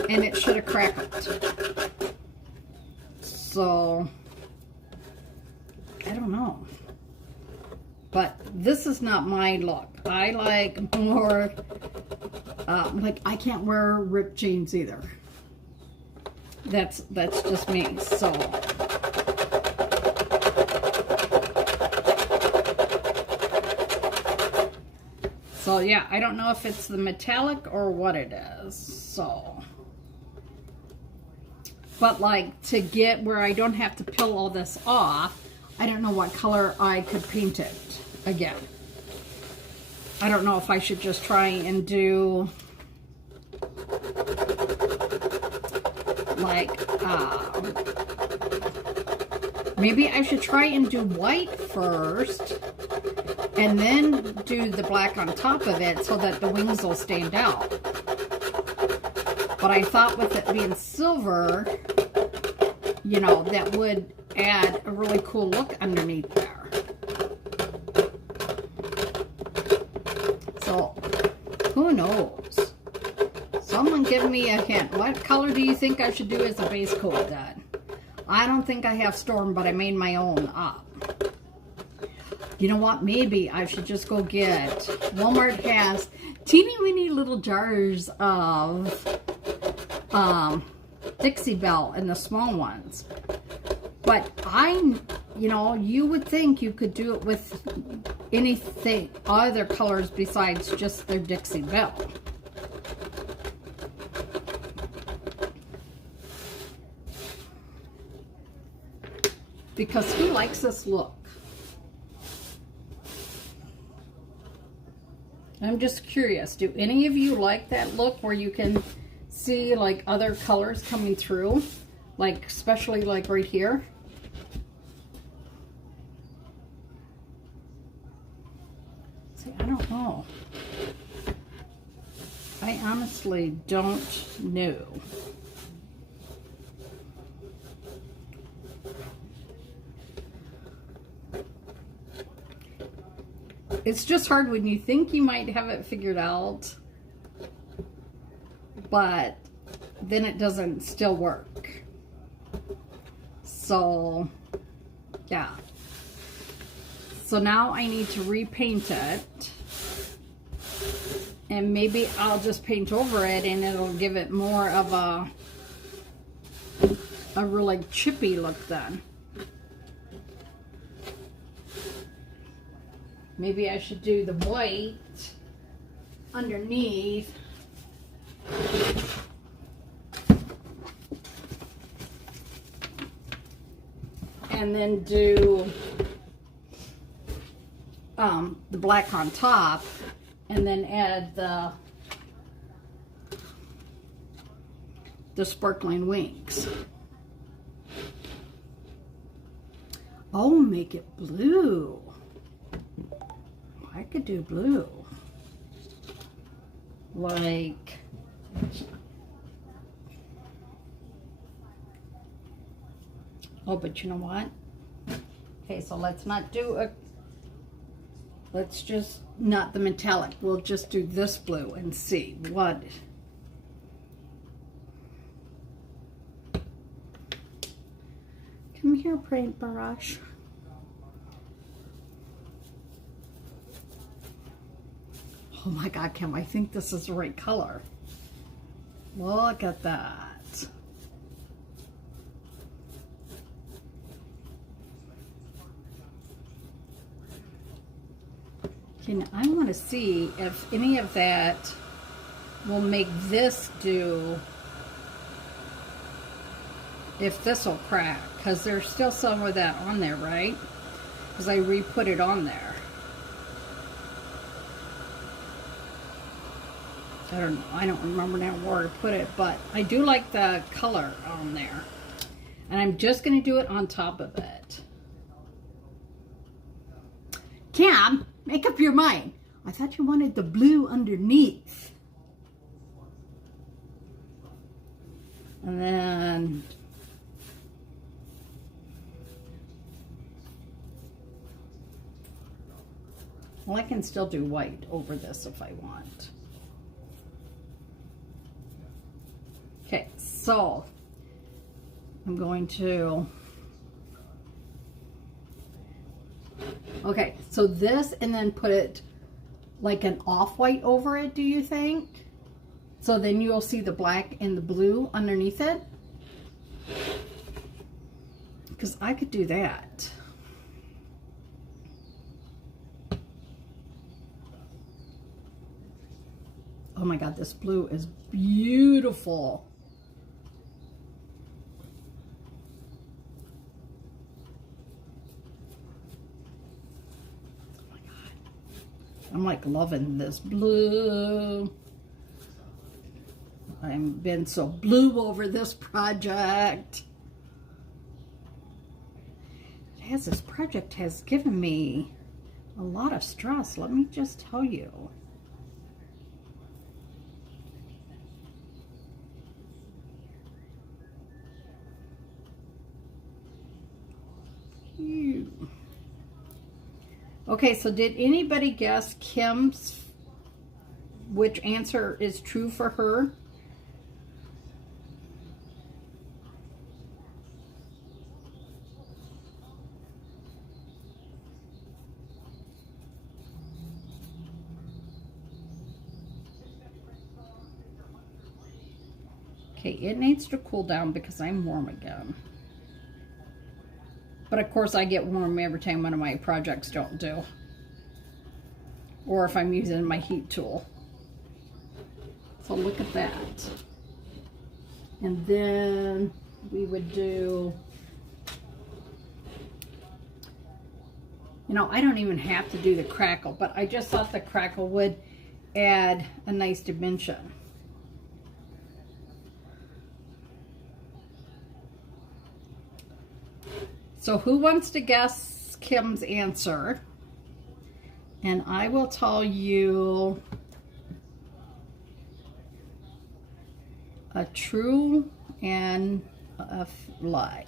and it should have crackled. So, I don't know. But this is not my look. I like more, like I can't wear ripped jeans either. That's just me, so. So yeah, I don't know if it's the metallic or what it is, so. But like to get where I don't have to peel all this off, I don't know what color I could paint it again. I don't know if I should just try and do like, maybe I should try and do white first and then do the black on top of it so that the wings will stand out. But I thought with it being silver, you know, that would add a really cool look underneath there. So, who knows? Someone give me a hint. What color do you think I should do as a base coat then? I don't think I have Storm, but I made my own up. You know what? Maybe I should just go get, Walmart has teeny weeny little jars of Dixie Belle and the small ones. But you know, you would think you could do it with anything, other colors besides just their Dixie Belle. Because who likes this look? I'm just curious, do any of you like that look where you can see like other colors coming through? Like, especially like right here. See, I don't know. I honestly don't know. It's just hard when you think you might have it figured out, but then it doesn't still work. So, yeah. So now I need to repaint it, and maybe I'll just paint over it and it'll give it more of a really chippy look then. Maybe I should do the white underneath. And then do the black on top, and then add the sparkling wings. Oh, make it blue. I could do blue. Like, oh, but you know what? Okay, so let's not do let's just, not the metallic. We'll just do this blue and see what. Come here, paintbrush. Oh my God, Kim, I think this is the right color. Look at that. Okay, now I want to see if any of that will make this do, if this will crack, because there's still some of that on there, right? Because I re-put it on there. I don't know, I don't remember now where to put it, but I do like the color on there. And I'm just going to do it on top of it. Cam, make up your mind. I thought you wanted the blue underneath. And then well, I can still do white over this if I want. Okay, so I'm going to, okay, so this, and then put it like an off-white over it, do you think? So then you'll see the black and the blue underneath it. Because I could do that. Oh my God, this blue is beautiful. Oh my God. I'm like loving this blue. I've been so blue over this project. This project has given me a lot of stress, let me just tell you. Okay, so did anybody guess Kim's, which answer is true for her? Okay, it needs to cool down because I'm warm again. But of course I get warm every time one of my projects don't do. Or if I'm using my heat tool. So look at that. And then we would do, you know, I don't even have to do the crackle, but I just thought the crackle would add a nice dimension. So who wants to guess Kim's answer? And I will tell you a true and a lie.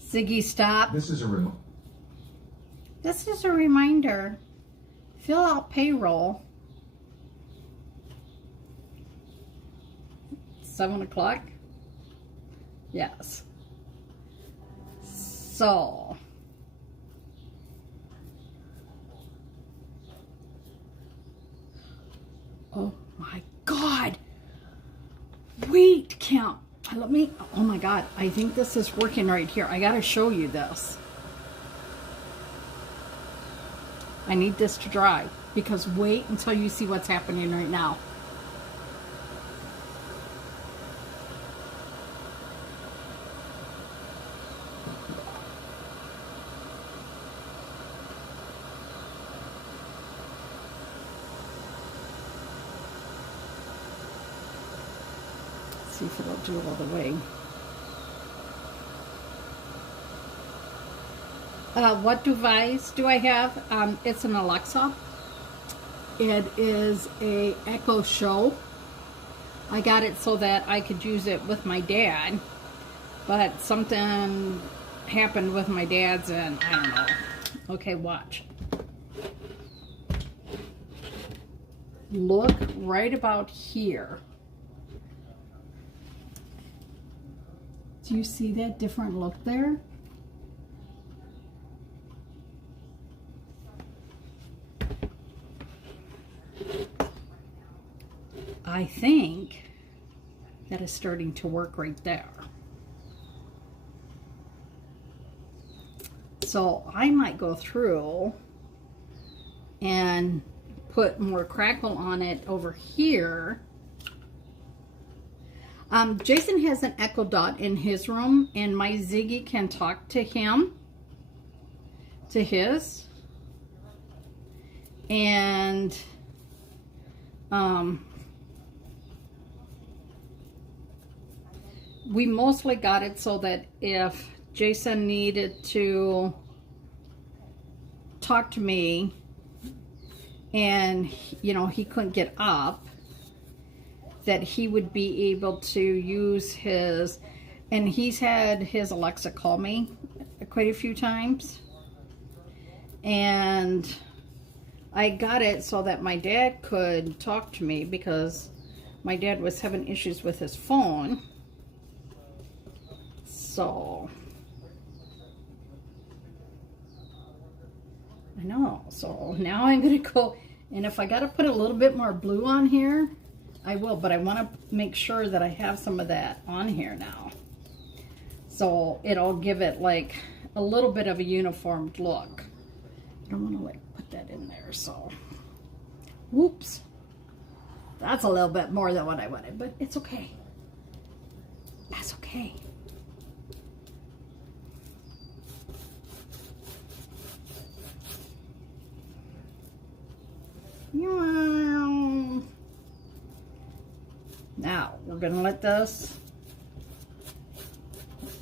Ziggy, stop. This is a remote. This is a reminder. Fill out payroll. 7 o'clock? Yes. So. Oh my God. Wait, Kim. Let me, oh my God. I think this is working right here. I gotta show you this. I need this to dry because wait until you see what's happening right now. Let's see if it'll do all the way. What device do I have? It's an Alexa. It is a Echo Show. I got it so that I could use it with my dad, but something happened with my dad's and I don't know. Okay, watch. Look right about here. Do you see that different look there? I think that is starting to work right there. So I might go through and put more crackle on it over here. Jason has an Echo Dot in his room, and my Ziggy can talk to him, to his. And we mostly got it so that if Jason needed to talk to me and, you know, he couldn't get up, that he would be able to use his, and he's had his Alexa call me quite a few times. And I got it so that my dad could talk to me because my dad was having issues with his phone. So, I know. So now I'm going to go, and if I got to put a little bit more blue on here, I will, but I want to make sure that I have some of that on here now. So it'll give it like a little bit of a uniformed look. I don't want to like put that in there, so. Whoops. That's a little bit more than what I wanted, but it's okay. That's okay. Now, we're going to let this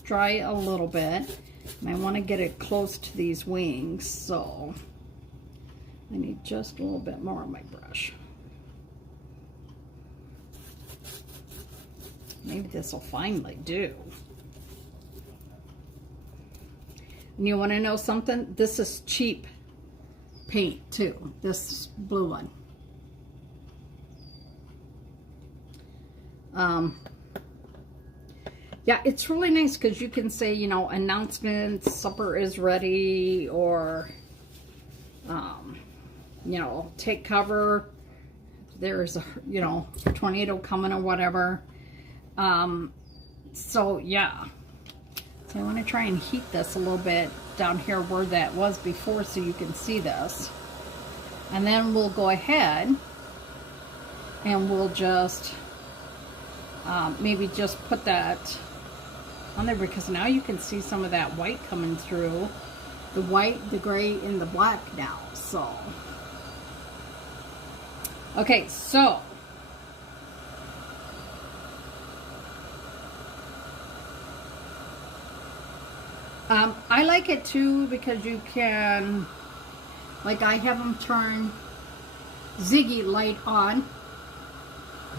dry a little bit. And I want to get it close to these wings, so I need just a little bit more on my brush. Maybe this will finally do. And you want to know something? This is cheap paint too, this blue one. Yeah, it's really nice because you can say, you know, announcements, supper is ready, or you know, take cover, there's a, you know, tornado coming or whatever. So yeah, so I want to try and heat this a little bit down here where that was before so you can see this. And then we'll go ahead and we'll just maybe just put that on there, because now you can see some of that white coming through. The white, the gray, and the black now. So, okay, so I like it too because you can, like I have them turn Ziggy light on.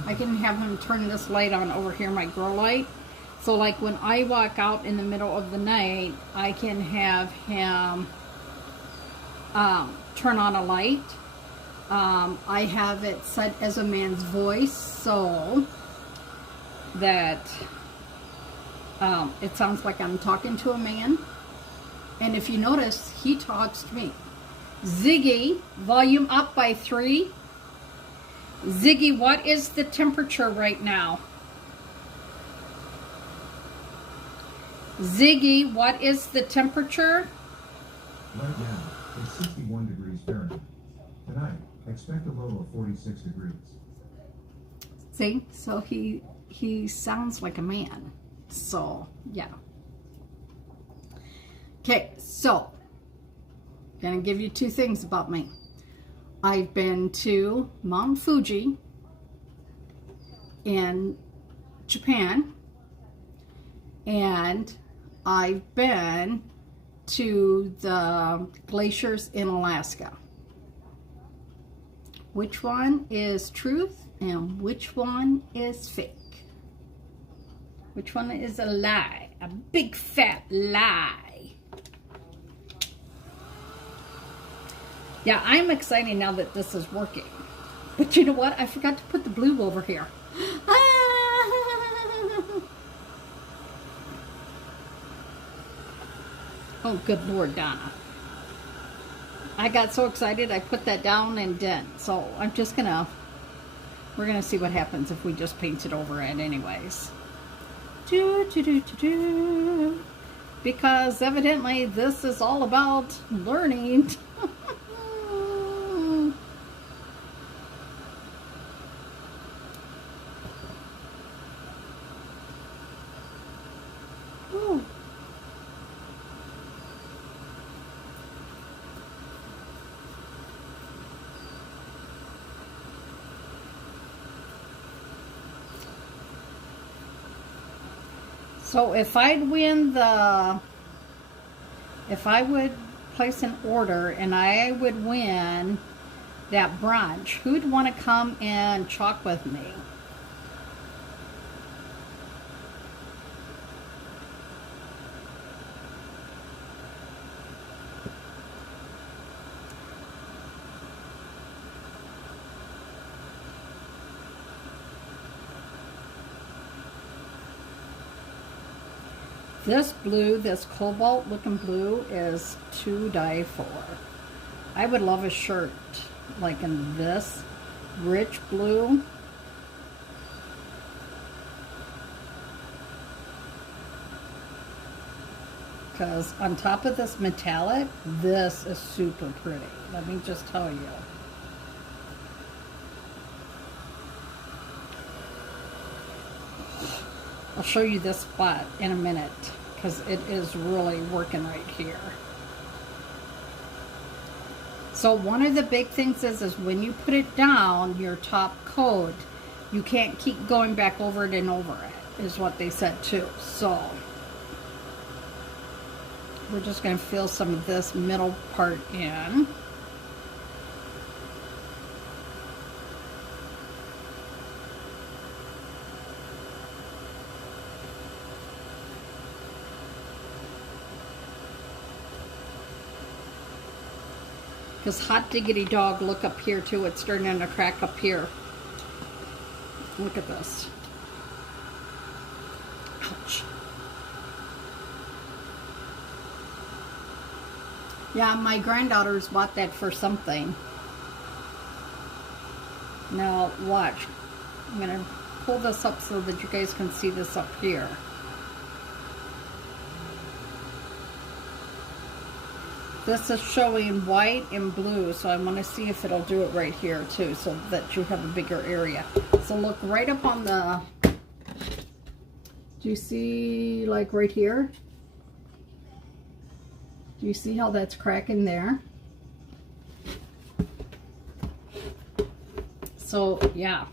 I can have him turn this light on over here, my grow light. So like when I walk out in the middle of the night, I can have him turn on a light. I have it set as a man's voice so that it sounds like I'm talking to a man. And if you notice, he talks to me. Ziggy, volume up by 3. Ziggy, what is the temperature right now? Ziggy, what is the temperature? Right now, it's 61 degrees Fahrenheit. Tonight, expect a low of 46 degrees. See, so he sounds like a man. So, yeah. Okay, so, gonna give you 2 things about me. I've been to Mount Fuji in Japan, and I've been to the glaciers in Alaska. Which one is truth and which one is fake? Which one is a lie? A big fat lie. Yeah, I'm excited now that this is working. But you know what? I forgot to put the blue over here. Oh, good Lord, Donna. I got so excited I put that down and didn't. So I'm just gonna, we're gonna see what happens if we just paint it over it anyways. Because evidently this is all about learning. Ooh. So if I would place an order and I would win that brunch, who'd want to come and chalk with me? This blue, this cobalt looking blue is to die for. I would love a shirt like in this rich blue. Because on top of this metallic, this is super pretty. Let me just tell you. I'll show you this spot in a minute because it is really working right here. So one of the big things is when you put it down, your top coat, you can't keep going back over it and over it, is what they said too. So we're just going to fill some of this middle part in. Because hot diggity dog, look up here too. It's starting to crack up here. Look at this. Ouch. Yeah, my granddaughters bought that for something. Now watch. I'm going to pull this up so that you guys can see this up here. This is showing white and blue, so I want to see if it'll do it right here too, so that you have a bigger area. So look right up on the, do you see like right here? Do you see how that's cracking there? So yeah.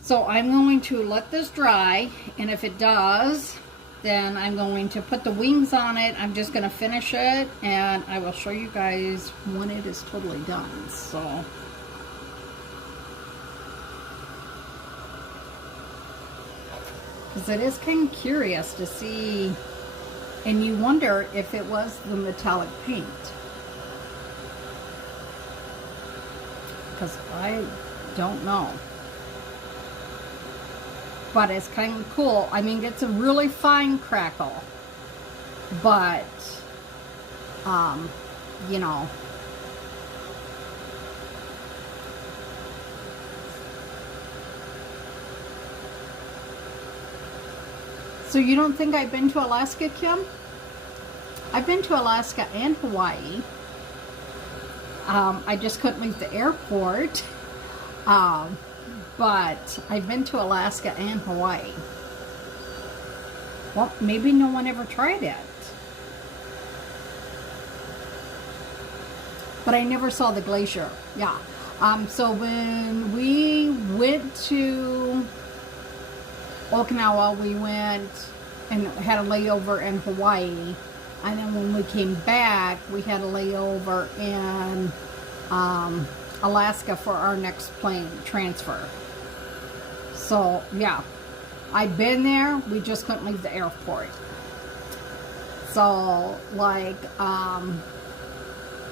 So I'm going to let this dry, and if it does, then I'm going to put the wings on it. I'm just going to finish it, and I will show you guys when it is totally done. So because it is kind of curious to see, and you wonder if it was the metallic paint, because I don't know. But it's kind of cool. I mean, it's a really fine crackle, but you know, so you don't think I've been to Alaska, Kim? I've been to Alaska and Hawaii. I just couldn't leave the airport. But I've been to Alaska and Hawaii. Well, maybe no one ever tried it. But I never saw the glacier. Yeah. So when we went to Okinawa, we went and had a layover in Hawaii. And then when we came back, we had a layover in Alaska for our next plane transfer. So yeah, I've been there, we just couldn't leave the airport. So like I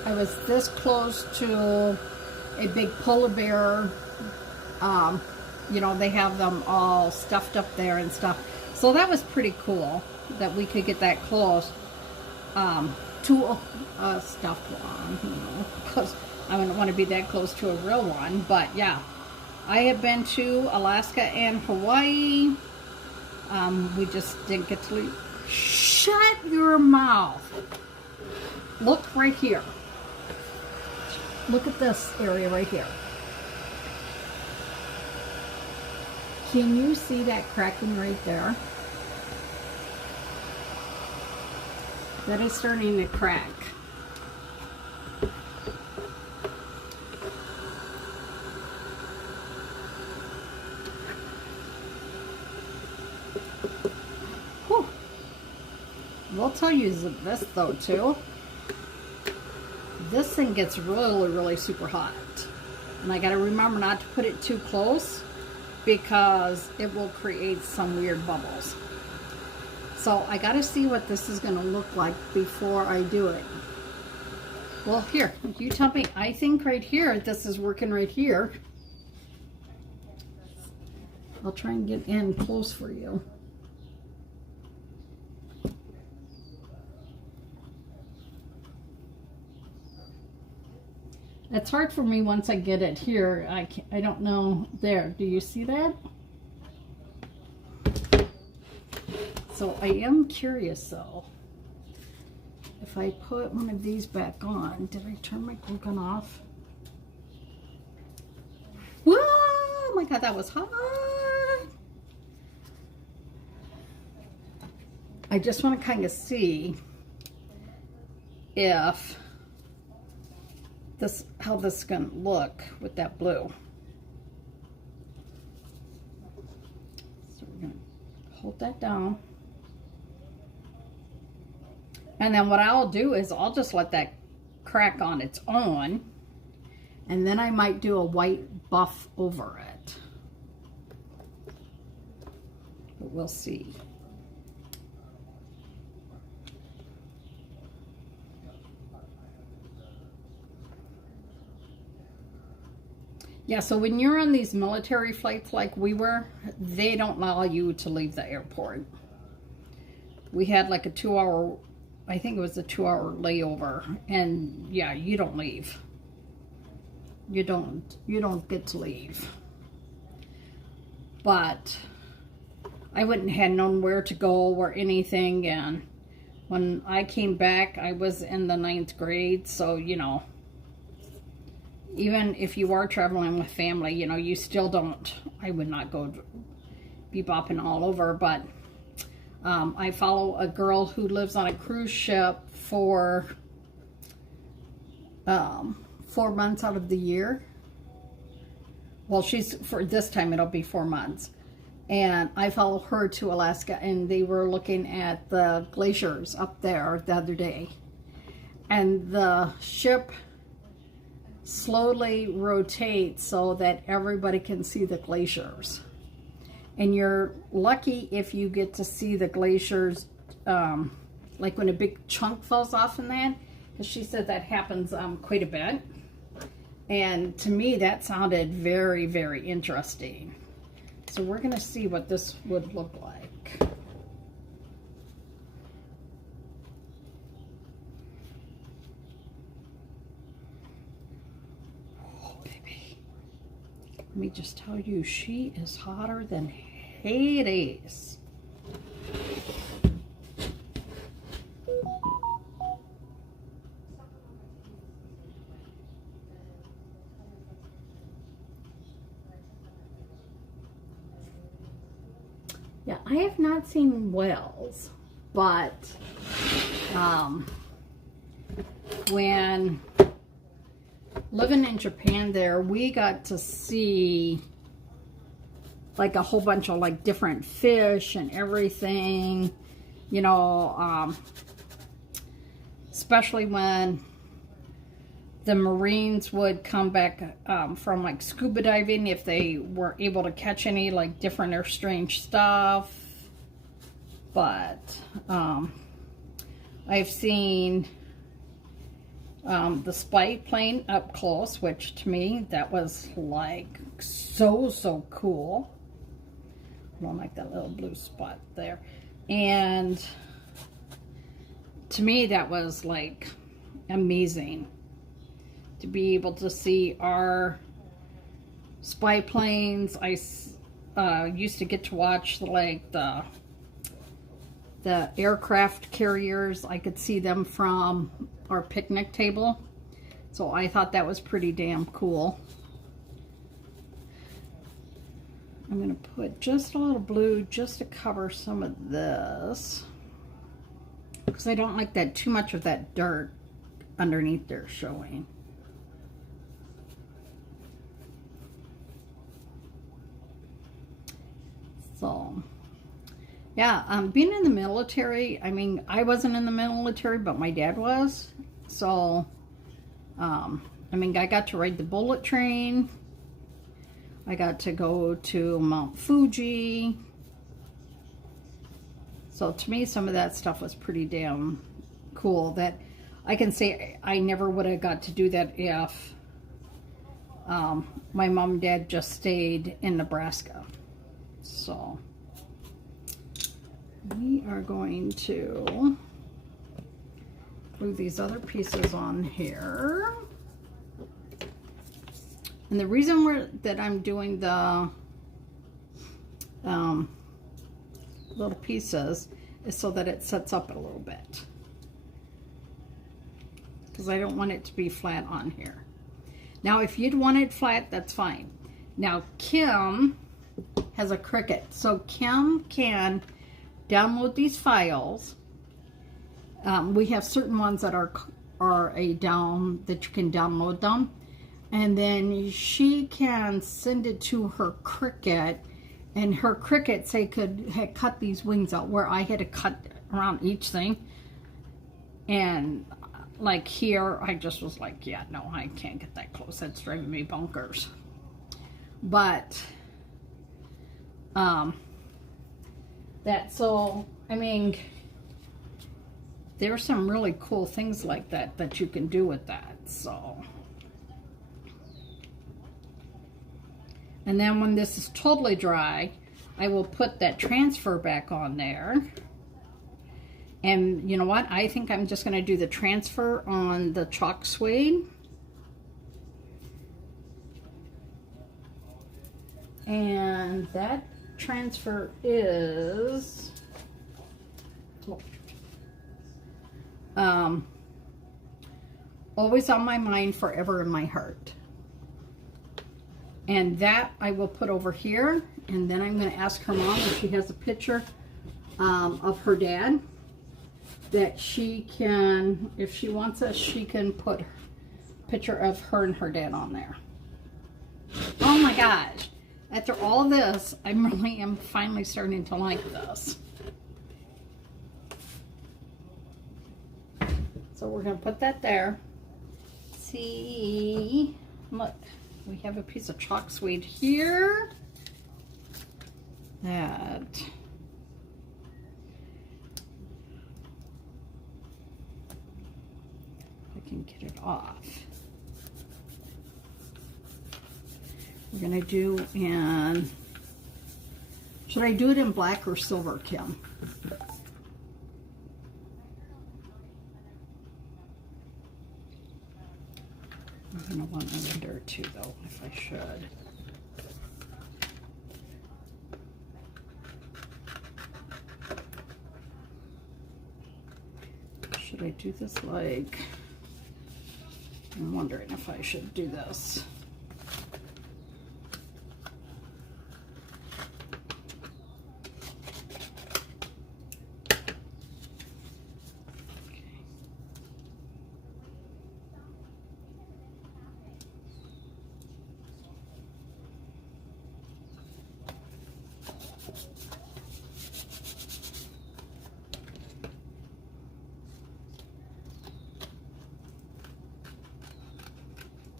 was this close to a big polar bear. You know, they have them all stuffed up there and stuff, so that was pretty cool. that we could get that close to a stuffed one, you know, because I wouldn't want to be that close to a real one. But yeah, I have been to Alaska and Hawaii. We just didn't get to leave. Shut your mouth. Look right here. Look at this area right here. Can you see that cracking right there? That is starting to crack. Whew. We'll tell you this though too. This thing gets really, really super hot. And I gotta remember not to put it too close because it will create some weird bubbles. So I gotta see what this is gonna look like before I do it. Well, here, you tell me. I think right here, this is working right here. I'll try and get in close for you. It's hard for me once I get it here. I don't know. There, do you see that? So I am curious though. If I put one of these back on, did I turn my glue gun off? Whoa, oh my God, that was hot. I just want to kind of see if this, how this is going to look with that blue. So we're going to hold that down. And then what I'll do is I'll just let that crack on its own. And then I might do a white buff over it. But we'll see. Yeah, so when you're on these military flights like we were, they don't allow you to leave the airport. We had like a 2-hour, I think it was a 2-hour layover, and yeah, you don't leave. You don't get to leave. But I wouldn't have known where to go or anything, and when I came back, I was in the 9th grade, so you know, even if you are traveling with family, you know, you still don't, I would not go be bopping all over, but I follow a girl who lives on a cruise ship for 4 months out of the year. Well, for this time, it'll be 4 months. And I follow her to Alaska, and they were looking at the glaciers up there the other day. And the ship slowly rotate so that everybody can see the glaciers. And you're lucky if you get to see the glaciers, like when a big chunk falls off in that, because she said that happens quite a bit. And to me, that sounded very, very interesting. So we're going to see what this would look like. Let me just tell you, she is hotter than Hades. Yeah, I have not seen whales, but when living in Japan there, we got to see like a whole bunch of like different fish and everything, you know, especially when the Marines would come back from like scuba diving, if they were able to catch any like different or strange stuff. But I've seen the spy plane up close, which to me, that was like so cool. I don't like that little blue spot there. And to me, that was like amazing to be able to see our spy planes. I used to get to watch like the aircraft carriers. I could see them from our picnic table. So I thought that was pretty damn cool. I'm going to put just a little blue just to cover some of this, because I don't like that too much of that dirt underneath there showing. So, yeah, being in the military, I mean, I wasn't in the military, but my dad was. So, I mean, I got to ride the bullet train. I got to go to Mount Fuji. So to me, some of that stuff was pretty damn cool. That I can say I never would have got to do that if my mom and dad just stayed in Nebraska. So we are going to glue these other pieces on here. And the reason that I'm doing the little pieces is so that it sets up a little bit, because I don't want it to be flat on here. Now, if you'd want it flat, that's fine. Now, Kim has a Cricut, so Kim can download these files. We have certain ones that are that you can download them. And then she can send it to her Cricut, and her Cricut, say, had cut these wings out where I had to cut around each thing. And like here, I just was like, yeah, no, I can't get that close. That's driving me bonkers. But, so, I mean, there's some really cool things like that you can do with that, so. And then when this is totally dry, I will put that transfer back on there. And you know what? I think I'm just going to do the transfer on the chalk suede. And that transfer is always on my mind, forever in my heart. And that I will put over here, and then I'm going to ask her mom if she has a picture of her dad, that she can, if she wants us, she can put a picture of her and her dad on there. Oh my gosh. After all this, I really am finally starting to like this. So we're going to put that there. See, look. We have a piece of chalk suede here that I can get it off. We're going to do in, should I do it in black or silver, Kim? I'm going to want under too, though, if I should. Should I do this like, I'm wondering if I should do this.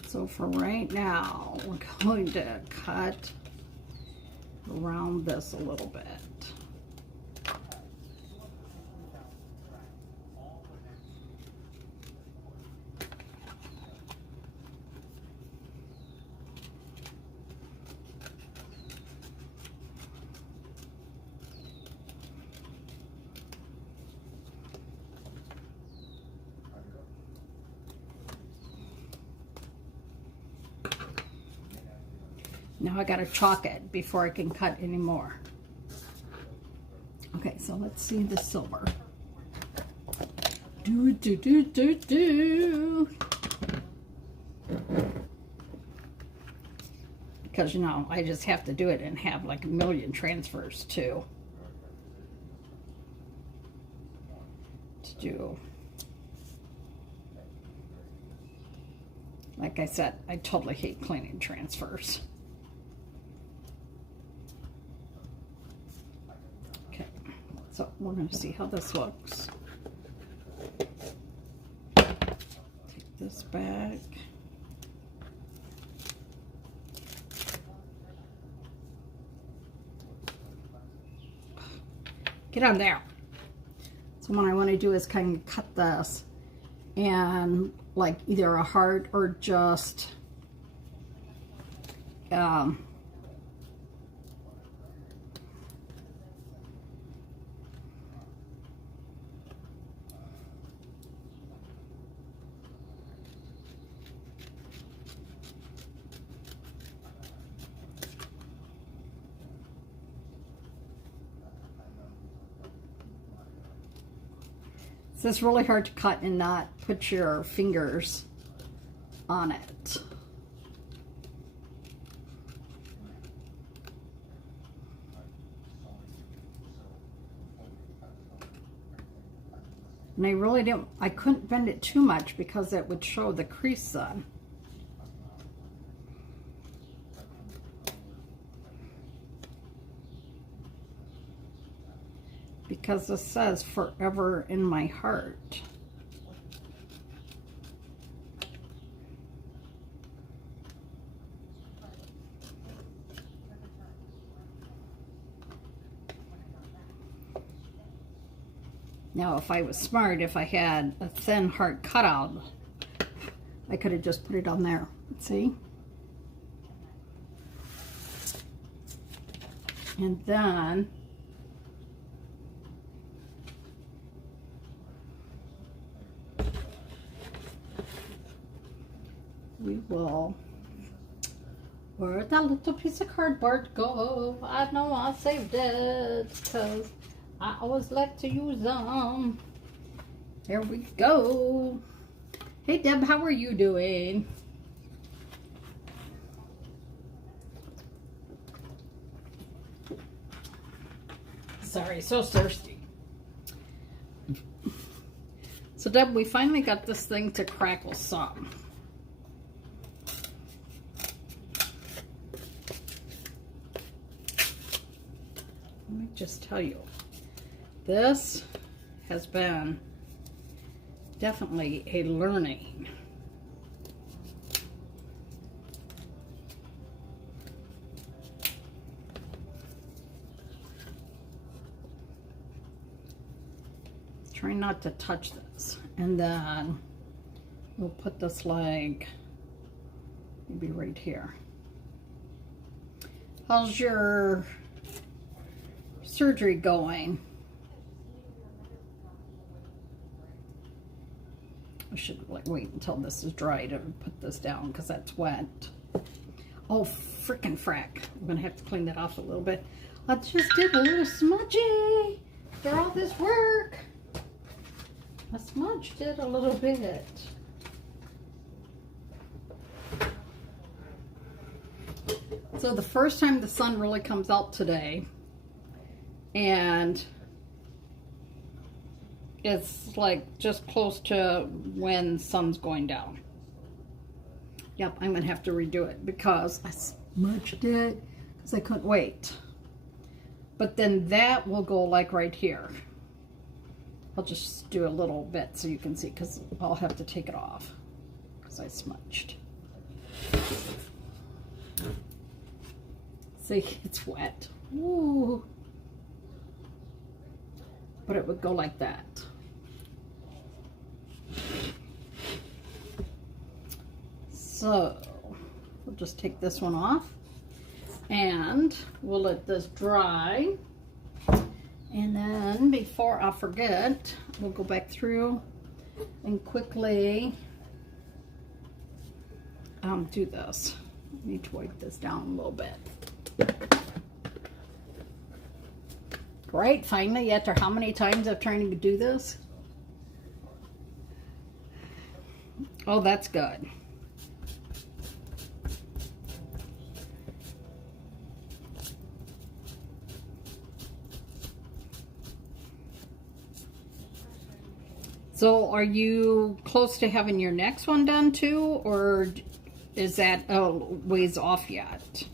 So for right now, we're going to cut around this a little bit. Now I gotta chalk it before I can cut anymore. Okay, so let's see the silver. Because, you know, I just have to do it and have like a million transfers to do. Like I said, I totally hate cleaning transfers. Okay, so we're going to see how this looks. Take this back. Get on there. So what I want to do is kind of cut this and like either a heart or just it's really hard to cut and not put your fingers on it. And I couldn't bend it too much because it would show the crease on. Because this says forever in my heart. Now, if I was smart, if I had a thin heart cutout, I could have just put it on there. See? And then we will, where'd that little piece of cardboard go? I know I saved it because I always like to use them. There we go. Hey Deb, how are you doing? Sorry, so thirsty. So Deb, we finally got this thing to crackle some. Let me just tell you, this has been definitely a learning. Try not to touch this. And then we'll put this like maybe right here. How's your surgery going? I should like wait until this is dry to put this down because that's wet. Oh, frickin' frack. I'm gonna have to clean that off a little bit. I just did a little smudgy after all this work. I smudged it a little bit. So the first time the sun really comes out today, and it's like just close to when sun's going down. Yep, I'm gonna have to redo it because I smudged it because I couldn't wait. But then that will go like right here. I'll just do a little bit so you can see because I'll have to take it off because I smudged. See, it's wet. Ooh. But it would go like that. So we'll just take this one off and we'll let this dry. And then before I forget, we'll go back through and quickly do this. I need to wipe this down a little bit. Right, finally, after how many times I've tried to do this? Oh, that's good. So are you close to having your next one done too, or is that ways off yet?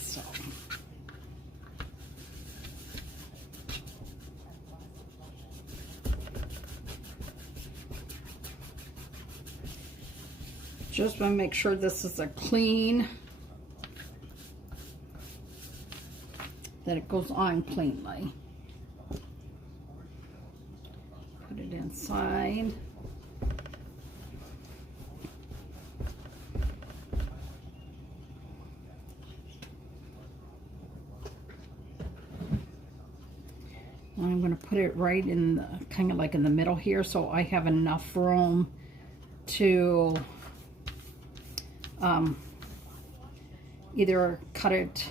So. Just want to make sure this is a clean, that it goes on cleanly. Put it inside. And I'm going to put it right in the, kind of like in the middle here, so I have enough room to either cut it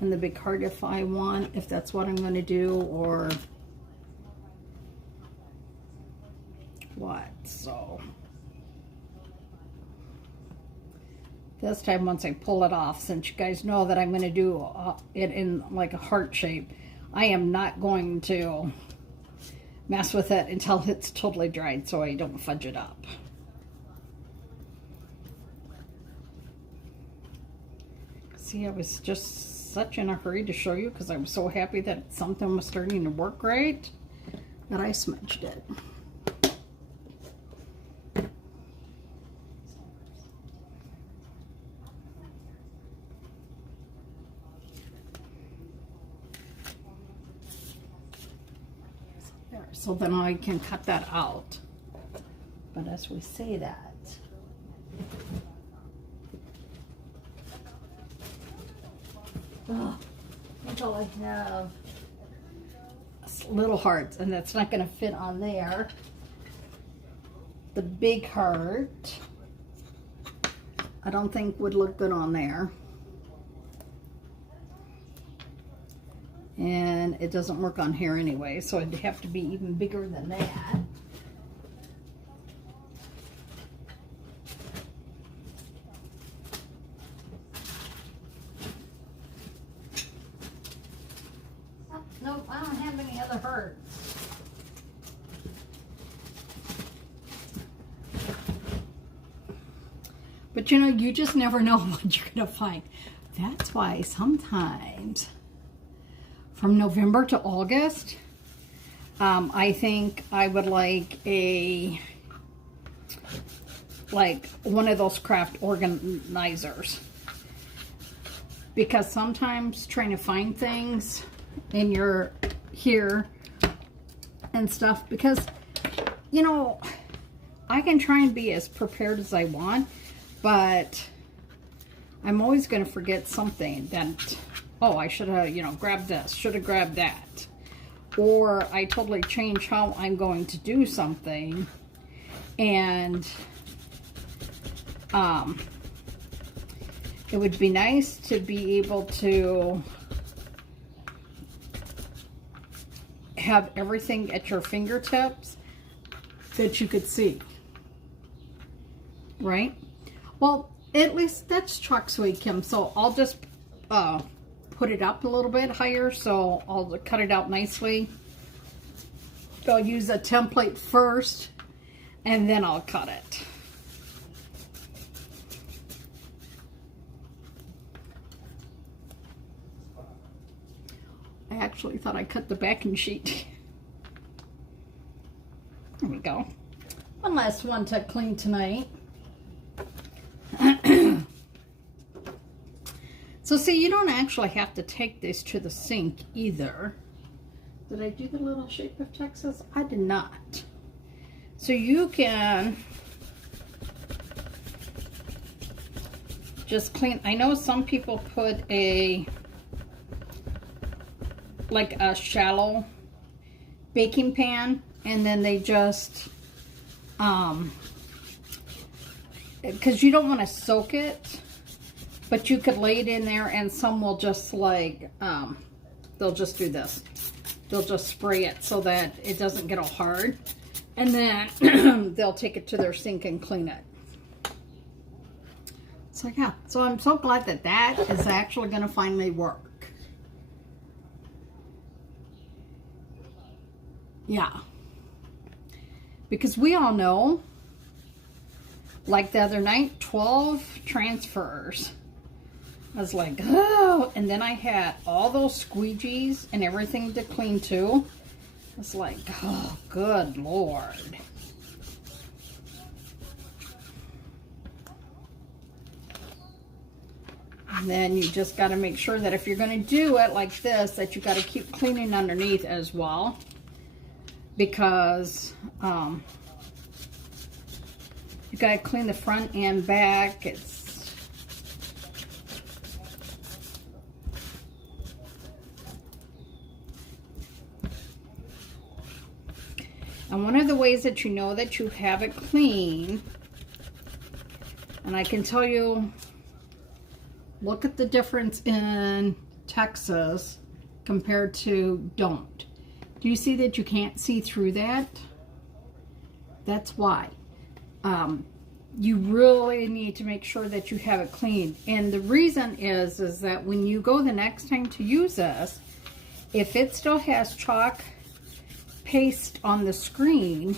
in the big heart if I want, if that's what I'm going to do, or what. So this time, once I pull it off, since you guys know that I'm going to do it in like a heart shape, I am not going to mess with it until it's totally dried so I don't fudge it up. See, I was just such in a hurry to show you because I was so happy that something was starting to work right that I smudged it. There, so then I can cut that out. But as we say that, oh, until I have little hearts, and that's not going to fit on there. The big heart, I don't think would look good on there. And it doesn't work on here anyway, so it'd have to be even bigger than that. Nope, I don't have any other hearts. But you know, you just never know what you're going to find. That's why sometimes from November to August, I think I would like one of those craft organizers. Because sometimes trying to find things in your here and stuff, because you know, I can try and be as prepared as I want, but I'm always going to forget something that, oh, I should have, you know, grabbed this, should have grabbed that, or I totally change how I'm going to do something, and it would be nice to be able to have everything at your fingertips that you could see, right? Well, at least that's truck sweet, Kim. So I'll just put it up a little bit higher, so I'll cut it out nicely. I'll use a template first, and then I'll cut it. I actually thought I cut the backing sheet. There we go. One last one to clean tonight. So see, you don't actually have to take this to the sink either. Did I do the little shape of Texas? I did not. So you can just clean. I know some people put like a shallow baking pan, and then they just, because you don't want to soak it, but you could lay it in there, and some will just like, they'll just do this. They'll just spray it so that it doesn't get all hard. And then they'll take it to their sink and clean it. So yeah, so I'm so glad that that is actually going to finally work. Yeah. Because we all know, like the other night, 12 transfers. I was like, oh, and then I had all those squeegees and everything to clean too. I was like, oh, good Lord. And then you just got to make sure that if you're going to do it like this, that you got to keep cleaning underneath as well. Because you got to clean the front and back. And one of the ways that you know that you have it clean, and I can tell you, look at the difference in Texas compared to don't. Do you see that you can't see through that? That's why. You really need to make sure that you have it clean. And the reason is that when you go the next time to use this, if it still has chalk paste on the screen,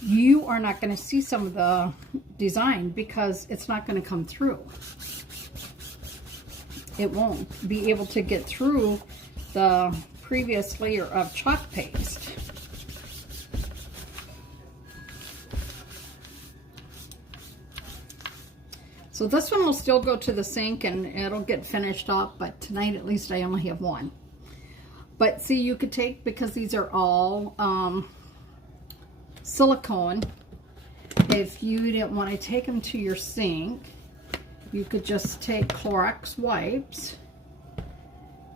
you are not going to see some of the design because it's not going to come through. It won't be able to get through the previous layer of chalk paste. So this one will still go to the sink and it'll get finished off, but tonight at least I only have one. But see, you could take, because these are all silicone, if you didn't want to take them to your sink, you could just take Clorox wipes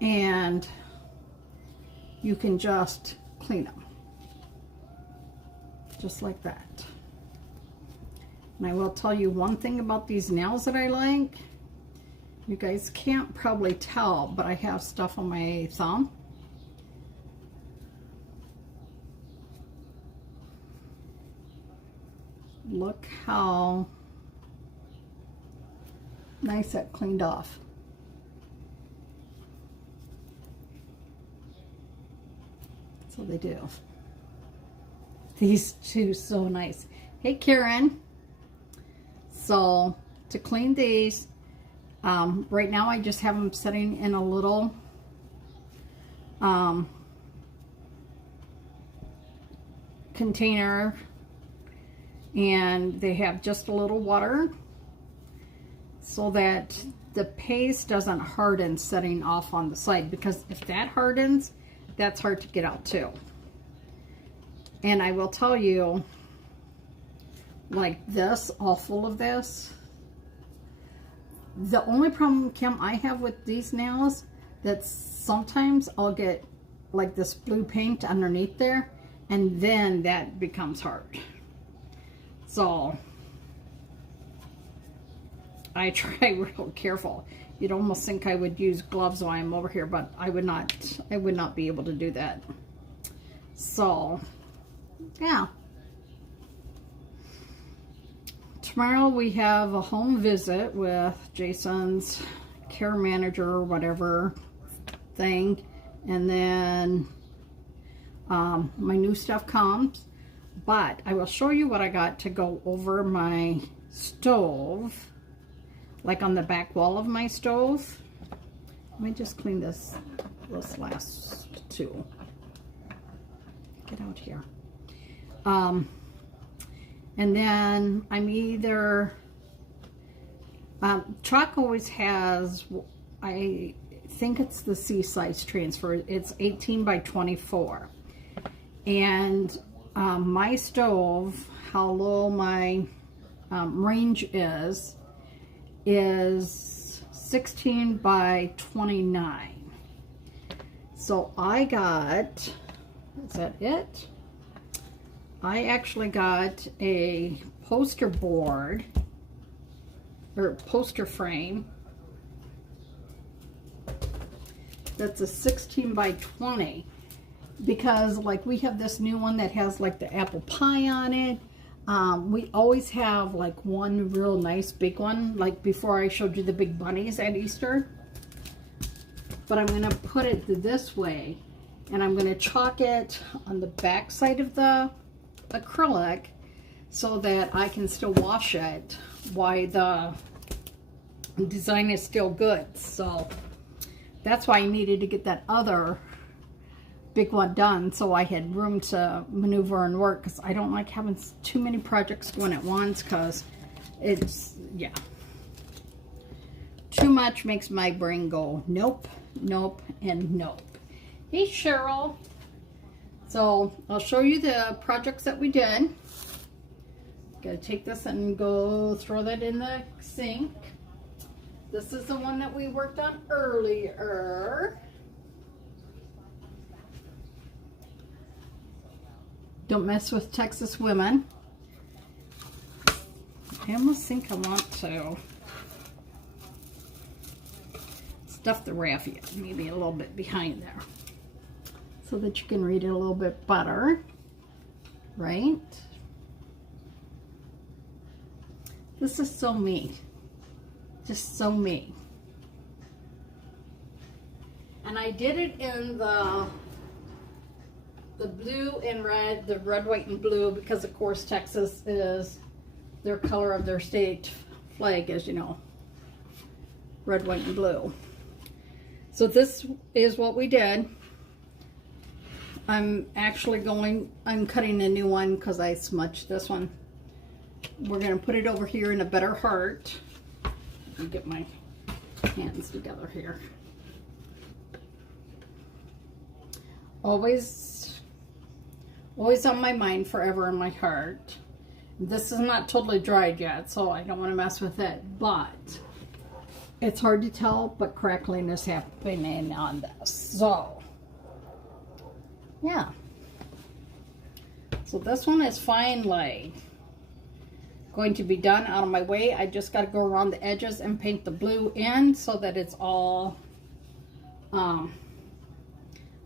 and you can just clean them. Just like that. And I will tell you one thing about these nails that I like. You guys can't probably tell, but I have stuff on my thumb. Look how nice that cleaned off. So they do. These two, so nice. Hey, Karen. So to clean these, right now I just have them sitting in a little container, and they have just a little water so that the paste doesn't harden setting off on the side, because if that hardens, that's hard to get out too. And I will tell you, like this, all full of this, the only problem, Kim, I have with these nails, that sometimes I'll get like this blue paint underneath there, and then that becomes hard. So I try real careful. You'd almost think I would use gloves while I'm over here, but I would not be able to do that. So yeah. Tomorrow we have a home visit with Jason's care manager or whatever thing, and then my new stuff comes. But I will show you what I got to go over my stove, like on the back wall of my stove. Let me just clean this last two. Get out here. And then I'm either, chalk always has, I think it's the C-size transfer. It's 18 by 24. And my stove, how low my range is 16 by 29. So I got Is that it? I actually got a poster board or poster frame that's a 16 by 20 because like we have this new one that has like the apple pie on it. We always have like one real nice big one, like before I showed you the big bunnies at Easter. But I'm going to put it this way, and I'm going to chalk it on the back side of the acrylic so that I can still wash it while the design is still good. So that's why I needed to get that other big one done so I had room to maneuver and work, because I don't like having too many projects going at once, because it's, yeah, too much makes my brain go nope, nope, and nope. Hey Cheryl. So I'll show you the projects that we did. Gotta take this and go throw that in the sink. This is the one that we worked on earlier. Don't mess with Texas women. I almost think I want to stuff the raffia, maybe a little bit behind there, so that you can read it a little bit better, right? This is so me. Just so me. And I did it in the blue and red, the red, white, and blue, because of course Texas is their color of their state flag, as you know, red, white, and blue. So this is what we did. I'm cutting a new one because I smudged this one. We're going to put it over here in a better heart. Let me get my hands together here. Always on my mind, forever in my heart. This is not totally dried yet, so I don't want to mess with it, but it's hard to tell, but crackling is happening on this. So, yeah. So this one is finally going to be done out of my way. I just got to go around the edges and paint the blue in so that it's all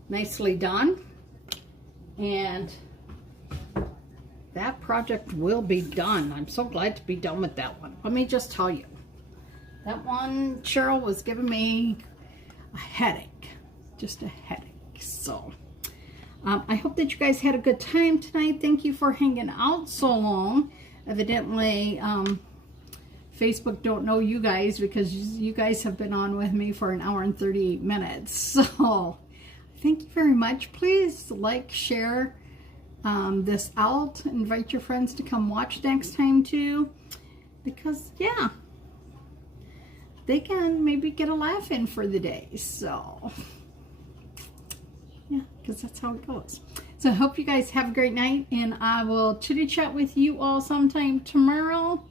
nicely done. And that project will be done. I'm so glad to be done with that one. Let me just tell you, that one, Cheryl was giving me a headache, just a headache. So I hope that you guys had a good time tonight. Thank you for hanging out so long. Evidently, Facebook don't know you guys, because you guys have been on with me for 1 hour and 38 minutes. So thank you very much. Please like, share this out. Invite your friends to come watch next time too, because yeah, they can maybe get a laugh in for the day. So yeah, because that's how it goes. So I hope you guys have a great night, and I will chitty chat with you all sometime tomorrow.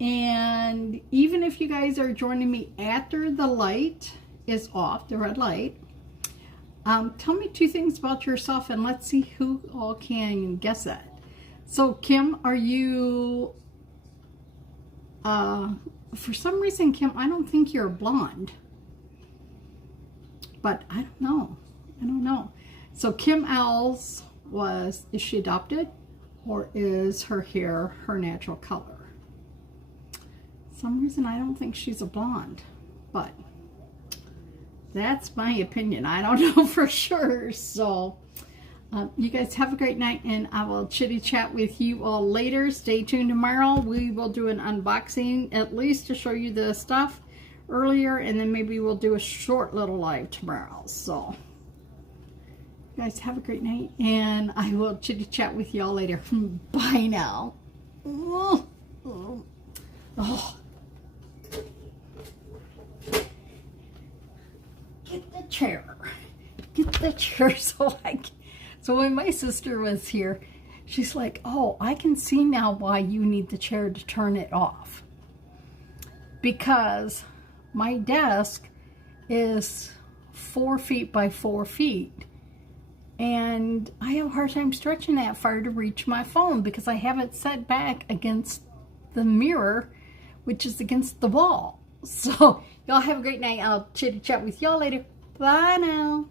And even if you guys are joining me after the light is off, the red light, tell me 2 things about yourself, and let's see who all can guess that. So Kim, are you, for some reason, Kim, I don't think you're blonde, but I don't know. I don't know. So Kim Owls is she adopted, or is her hair her natural color? Some reason I don't think she's a blonde, but that's my opinion. I don't know for sure. So you guys have a great night, and I will chitty chat with you all later. Stay tuned tomorrow. We will do an unboxing, at least to show you the stuff earlier, and then maybe we'll do a short little live tomorrow. So you guys have a great night, and I will chitty chat with you all later. Bye now. Oh. Get the chair. Get the chair so when my sister was here, she's like, oh, I can see now why you need the chair to turn it off. Because my desk is 4 feet by 4 feet. And I have a hard time stretching that far to reach my phone because I have it set back against the mirror, which is against the wall. So y'all have a great night. I'll chit chat with y'all later. Bye now.